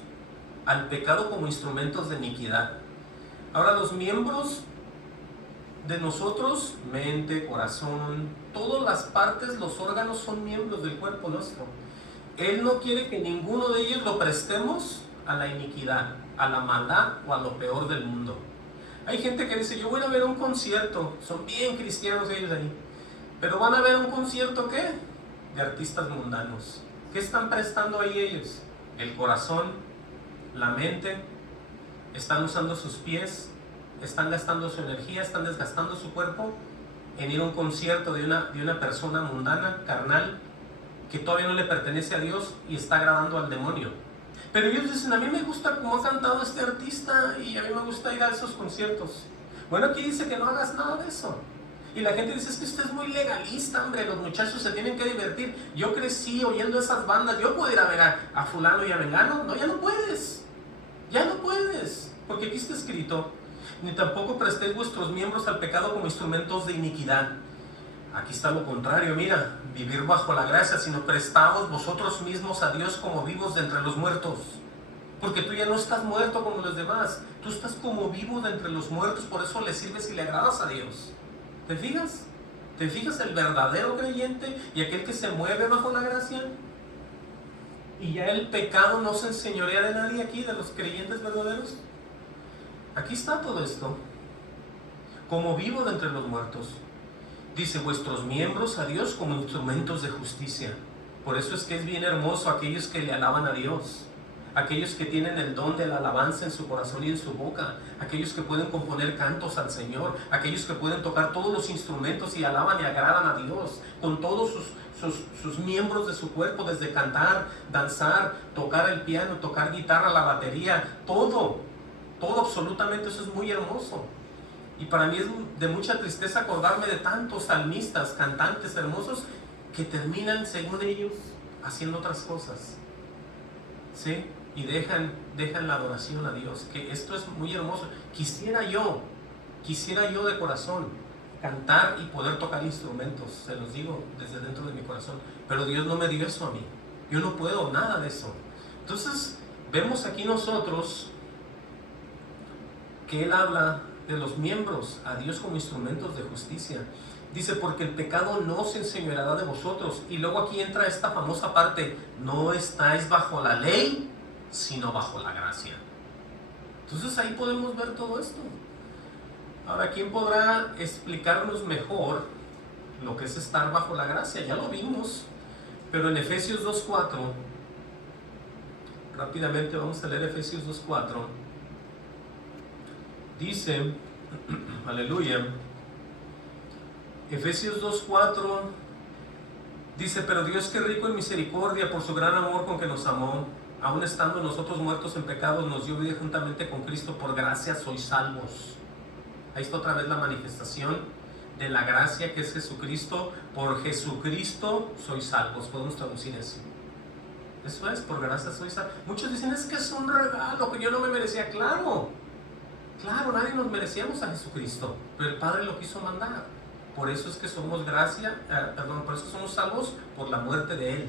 al pecado como instrumentos de iniquidad. Ahora los miembros de nosotros, mente, corazón, todas las partes, los órganos son miembros del cuerpo nuestro. Él no quiere que ninguno de ellos lo prestemos a la iniquidad, a la maldad o a lo peor del mundo. Hay gente que dice, yo voy a ver un concierto, son bien cristianos ellos ahí, pero van a ver un concierto, ¿qué? De artistas mundanos. ¿Qué están prestando ahí ellos? El corazón, la mente, están usando sus pies, están gastando su energía, están desgastando su cuerpo en ir a un concierto de una persona mundana, carnal, que todavía no le pertenece a Dios y está agradando al demonio. Pero ellos dicen, a mí me gusta cómo ha cantado este artista y a mí me gusta ir a esos conciertos. Bueno, aquí dice que no hagas nada de eso. Y la gente dice, es que usted es muy legalista, hombre, los muchachos se tienen que divertir. Yo crecí oyendo esas bandas, yo puedo ir a ver a fulano y a vengano. No, ya no puedes. Ya no puedes. Porque aquí está escrito, ni tampoco prestéis vuestros miembros al pecado como instrumentos de iniquidad. Aquí está lo contrario, mira, vivir bajo la gracia, sino prestaos vosotros mismos a Dios como vivos de entre los muertos. Porque tú ya no estás muerto como los demás, tú estás como vivo de entre los muertos, por eso le sirves y le agradas a Dios. ¿Te fijas? ¿Te fijas el verdadero creyente y aquel que se mueve bajo la gracia? Y ya el pecado no se enseñorea de nadie aquí, de los creyentes verdaderos. Aquí está todo esto, como vivo de entre los muertos. Dice, vuestros miembros a Dios como instrumentos de justicia. Por eso es que es bien hermoso aquellos que le alaban a Dios, aquellos que tienen el don de la alabanza en su corazón y en su boca, aquellos que pueden componer cantos al Señor, aquellos que pueden tocar todos los instrumentos y alaban y agradan a Dios, con todos sus miembros de su cuerpo, desde cantar, danzar, tocar el piano, tocar guitarra, la batería, todo absolutamente, eso es muy hermoso. Y para mí es de mucha tristeza acordarme de tantos salmistas, cantantes hermosos que terminan, según ellos, haciendo otras cosas, ¿sí? Y dejan la adoración a Dios, que esto es muy hermoso. Quisiera yo de corazón cantar y poder tocar instrumentos, se los digo desde dentro de mi corazón, pero Dios no me dio eso a mí, yo no puedo nada de eso. Entonces vemos aquí nosotros que Él habla de los miembros a Dios como instrumentos de justicia. Dice, porque el pecado no se enseñoreará de vosotros. Y luego aquí entra esta famosa parte, no estáis bajo la ley, sino bajo la gracia. Entonces ahí podemos ver todo esto. Ahora, ¿quién podrá explicarnos mejor lo que es estar bajo la gracia? Ya lo vimos, pero en Efesios 2.4, rápidamente vamos a leer Efesios 2.4, dice, aleluya, Efesios 2.4 dice, pero Dios que rico en misericordia por su gran amor con que nos amó, aun estando nosotros muertos en pecados, nos dio vida juntamente con Cristo, por gracia sois salvos. Ahí está otra vez la manifestación de la gracia que es Jesucristo. Por Jesucristo sois salvos. Podemos traducir eso. Eso es, por gracia sois salvos. Muchos dicen, es que es un regalo que yo no me merecía. Claro, nadie nos merecíamos a Jesucristo, pero el Padre lo quiso mandar. Por eso es que somos por eso somos salvos por la muerte de Él.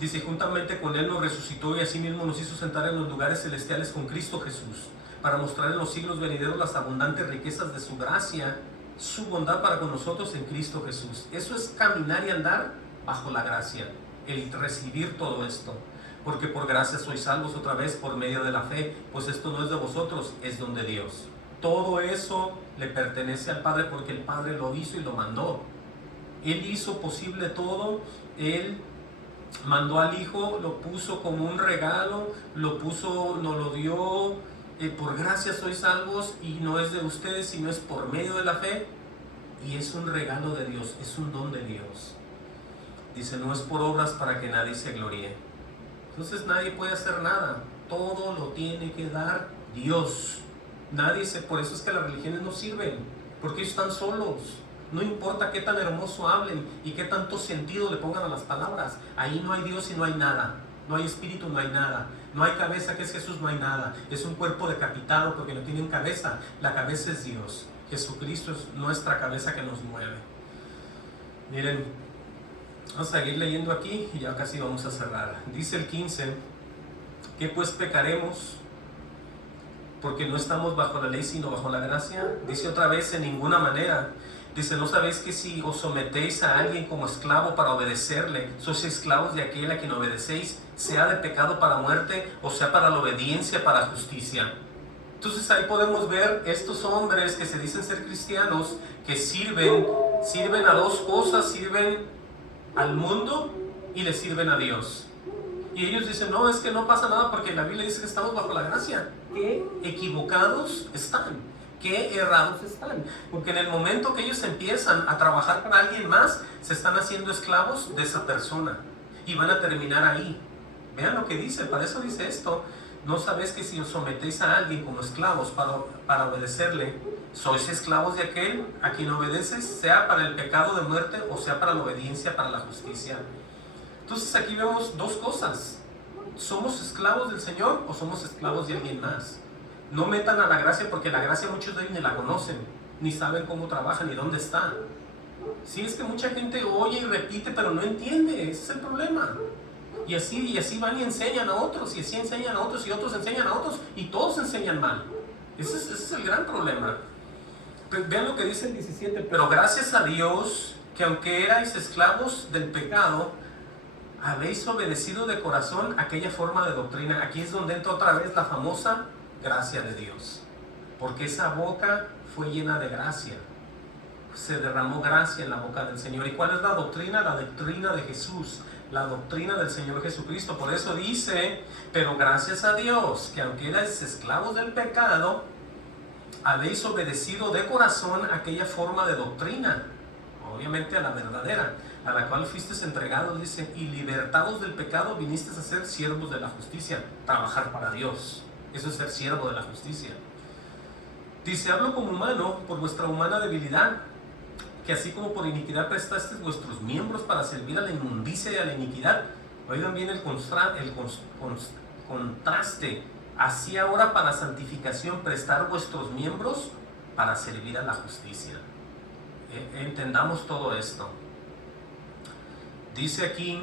Dice, juntamente con Él nos resucitó y asimismo nos hizo sentar en los lugares celestiales con Cristo Jesús, para mostrar en los siglos venideros las abundantes riquezas de su gracia, su bondad para con nosotros en Cristo Jesús. Eso es caminar y andar bajo la gracia, el recibir todo esto. Porque por gracia sois salvos, otra vez, por medio de la fe, pues esto no es de vosotros, es don de Dios. Todo eso le pertenece al Padre porque el Padre lo hizo y lo mandó. Él hizo posible todo. Él mandó al Hijo, lo puso como un regalo, nos lo dio por gracia sois salvos y no es de ustedes, sino es por medio de la fe, y es un regalo de Dios, es un don de Dios. Dice, no es por obras para que nadie se gloríe. Entonces nadie puede hacer nada, todo lo tiene que dar Dios. Por eso es que las religiones no sirven, porque ellos están solos. No importa qué tan hermoso hablen y qué tanto sentido le pongan a las palabras, ahí no hay Dios y no hay nada. No hay espíritu, no hay nada. No hay cabeza, que es Jesús, no hay nada. Es un cuerpo decapitado porque no tienen cabeza. La cabeza es Dios. Jesucristo es nuestra cabeza que nos mueve. Miren, vamos a seguir leyendo aquí y ya casi vamos a cerrar. Dice el 15, ¿qué pues pecaremos? Porque no estamos bajo la ley sino bajo la gracia. Dice otra vez, en ninguna manera. Dice, ¿no sabéis que si os sometéis a alguien como esclavo para obedecerle, sois esclavos de aquel a quien obedecéis, sea de pecado para muerte o sea para la obediencia para justicia? Entonces ahí podemos ver estos hombres que se dicen ser cristianos, que sirven a dos cosas, sirven al mundo y le sirven a Dios. Y ellos dicen, no, es que no pasa nada porque la Biblia dice que estamos bajo la gracia. ¿Qué equivocados están? ¿Qué errados están? Porque en el momento que ellos empiezan a trabajar para alguien más, se están haciendo esclavos de esa persona y van a terminar ahí. Vean lo que dice, para eso dice esto. ¿No sabéis que si os sometéis a alguien como esclavos para obedecerle, sois esclavos de aquel a quien obedeces, sea para el pecado de muerte o sea para la obediencia para la justicia? Entonces aquí vemos dos cosas. ¿Somos esclavos del Señor o somos esclavos de alguien más? No metan a la gracia, porque la gracia muchos de ellos ni la conocen, ni saben cómo trabaja, ni dónde está. Sí, es que mucha gente oye y repite, pero no entiende, ese es el problema. Y así van y enseñan a otros, y así enseñan a otros, y otros enseñan a otros, y todos enseñan mal. Ese es el gran problema. Vean lo que dice el 17, pero gracias a Dios, que aunque erais esclavos del pecado, habéis obedecido de corazón aquella forma de doctrina. Aquí es donde entra otra vez la famosa gracia de Dios, porque esa boca fue llena de gracia, se derramó gracia en la boca del Señor. ¿Y cuál es la doctrina? La doctrina de Jesús, la doctrina del Señor Jesucristo. Por eso dice, pero gracias a Dios, que aunque erais esclavos del pecado, habéis obedecido de corazón aquella forma de doctrina, obviamente a la verdadera, a la cual fuisteis entregados, dice, y libertados del pecado vinisteis a ser siervos de la justicia, trabajar para Dios. Eso es ser siervo de la justicia. Dice, hablo como humano por vuestra humana debilidad, que así como por iniquidad prestasteis vuestros miembros para servir a la inmundicia y a la iniquidad. Oigan bien el contraste. Así ahora para santificación prestar vuestros miembros para servir a la justicia. Entendamos todo esto. Dice aquí,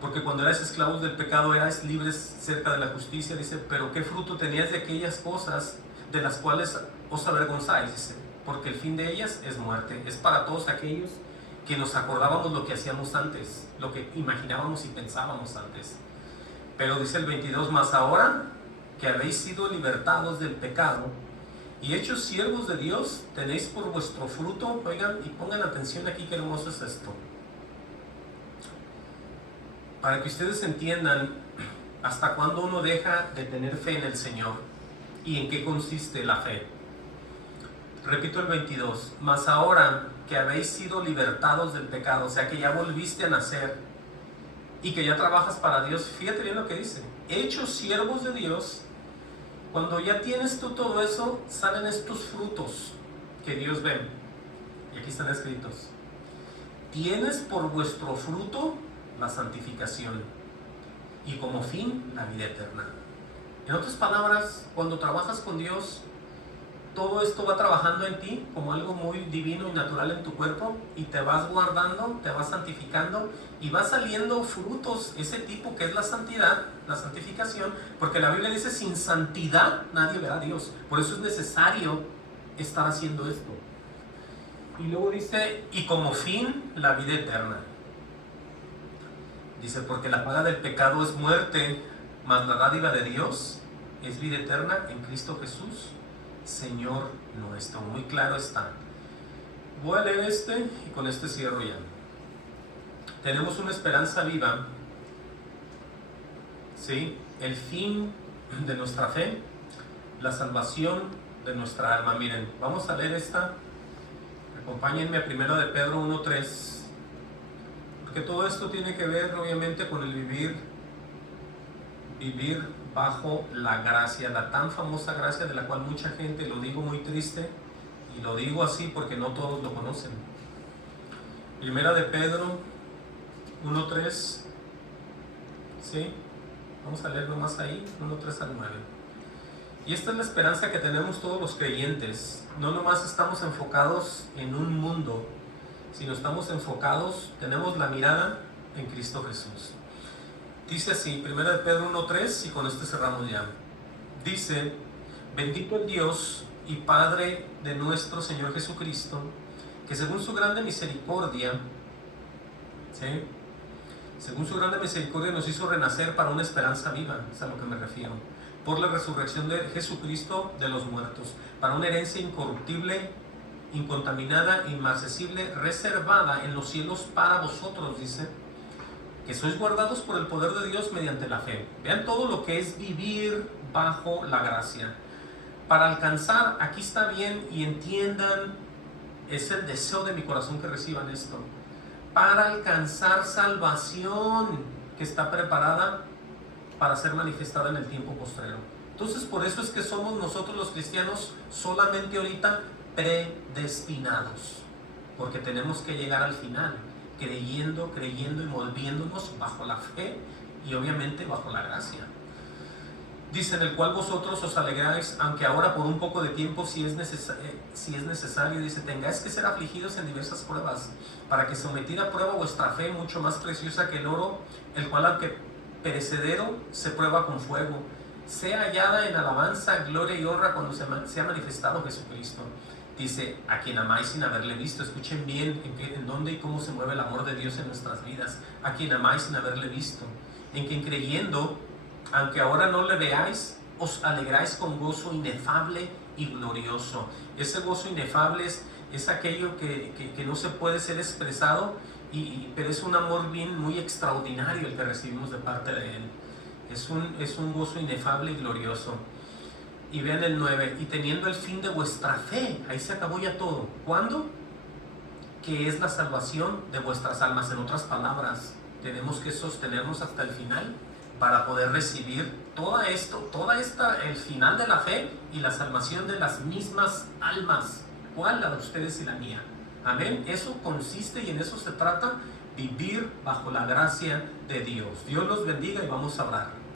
porque cuando erais esclavos del pecado erais libres cerca de la justicia, dice, pero qué fruto teníais de aquellas cosas de las cuales os avergonzáis, dice, porque el fin de ellas es muerte. Es para todos aquellos que nos acordábamos lo que hacíamos antes, lo que imaginábamos y pensábamos antes. Pero dice el 22, más ahora que habéis sido libertados del pecado y hechos siervos de Dios, tenéis por vuestro fruto, oigan y pongan atención aquí, qué hermoso es esto, para que ustedes entiendan hasta cuándo uno deja de tener fe en el Señor y en qué consiste la fe. Repito el 22, mas ahora que habéis sido libertados del pecado, o sea que ya volviste a nacer y que ya trabajas para Dios, fíjate bien lo que dice, hechos siervos de Dios. Cuando ya tienes tú todo eso, salen estos frutos que Dios ve, y aquí están escritos. Tienes por vuestro fruto la santificación y como fin la vida eterna. En otras palabras, cuando trabajas con Dios, todo esto va trabajando en ti como algo muy divino y natural en tu cuerpo, y te vas guardando, te vas santificando y va saliendo frutos, ese tipo que es la santidad, la santificación, porque la Biblia dice, sin santidad nadie verá a Dios. Por eso es necesario estar haciendo esto. Y luego dice, y como fin la vida eterna. Dice, porque la paga del pecado es muerte, mas la dádiva de Dios es vida eterna en Cristo Jesús, Señor nuestro. Muy claro está. Voy a leer este y con este cierro ya. Tenemos una esperanza viva, ¿sí? El fin de nuestra fe la salvación de nuestra alma. Miren, vamos a leer esta. Acompáñenme a 1 de Pedro 1:3, porque todo esto tiene que ver obviamente con el vivir bajo la gracia, la tan famosa gracia de la cual mucha gente, lo digo muy triste, y lo digo así porque no todos lo conocen. 1 de Pedro 1:3, ¿sí? Vamos a leer nomás ahí, 1:3 al 9. Y esta es la esperanza que tenemos todos los creyentes. No nomás estamos enfocados en un mundo, sino estamos enfocados, tenemos la mirada en Cristo Jesús. Dice así, 1 de Pedro 1:3, y con este cerramos ya. Dice: bendito el Dios y Padre de nuestro Señor Jesucristo, que según su grande misericordia, ¿sí?, según su grande misericordia nos hizo renacer para una esperanza viva, es a lo que me refiero, por la resurrección de Jesucristo de los muertos, para una herencia incorruptible, incontaminada, inmarcesible, reservada en los cielos para vosotros, dice, que sois guardados por el poder de Dios mediante la fe. Vean todo lo que es vivir bajo la gracia. Para alcanzar, aquí está bien y entiendan, es el deseo de mi corazón que reciban esto, para alcanzar salvación que está preparada para ser manifestada en el tiempo postrero. Entonces, por eso es que somos nosotros los cristianos solamente ahorita predestinados, porque tenemos que llegar al final, creyendo y moviéndonos bajo la fe y obviamente bajo la gracia. Dice: en el cual vosotros os alegráis, aunque ahora por un poco de tiempo, si es necesario, dice, tengáis que ser afligidos en diversas pruebas, para que sometida a prueba vuestra fe, mucho más preciosa que el oro, el cual aunque perecedero se prueba con fuego, sea hallada en alabanza, gloria y honra cuando sea manifestado Jesucristo. Dice: a quien amáis sin haberle visto. Escuchen bien en dónde y cómo se mueve el amor de Dios en nuestras vidas. A quien amáis sin haberle visto, en quien creyendo, aunque ahora no le veáis, os alegráis con gozo inefable y glorioso. Ese gozo inefable es aquello que no se puede ser expresado, pero es un amor bien muy extraordinario el que recibimos de parte de Él. Es un gozo inefable y glorioso. Y vean el 9, y teniendo el fin de vuestra fe, ahí se acabó ya todo. ¿Cuándo? Que es la salvación de vuestras almas. En otras palabras, tenemos que sostenernos hasta el final para poder recibir el final de la fe y la salvación de las mismas almas. ¿Cuál? La de ustedes y la mía. Amén. Eso consiste y en eso se trata, vivir bajo la gracia de Dios. Dios los bendiga y vamos a orar.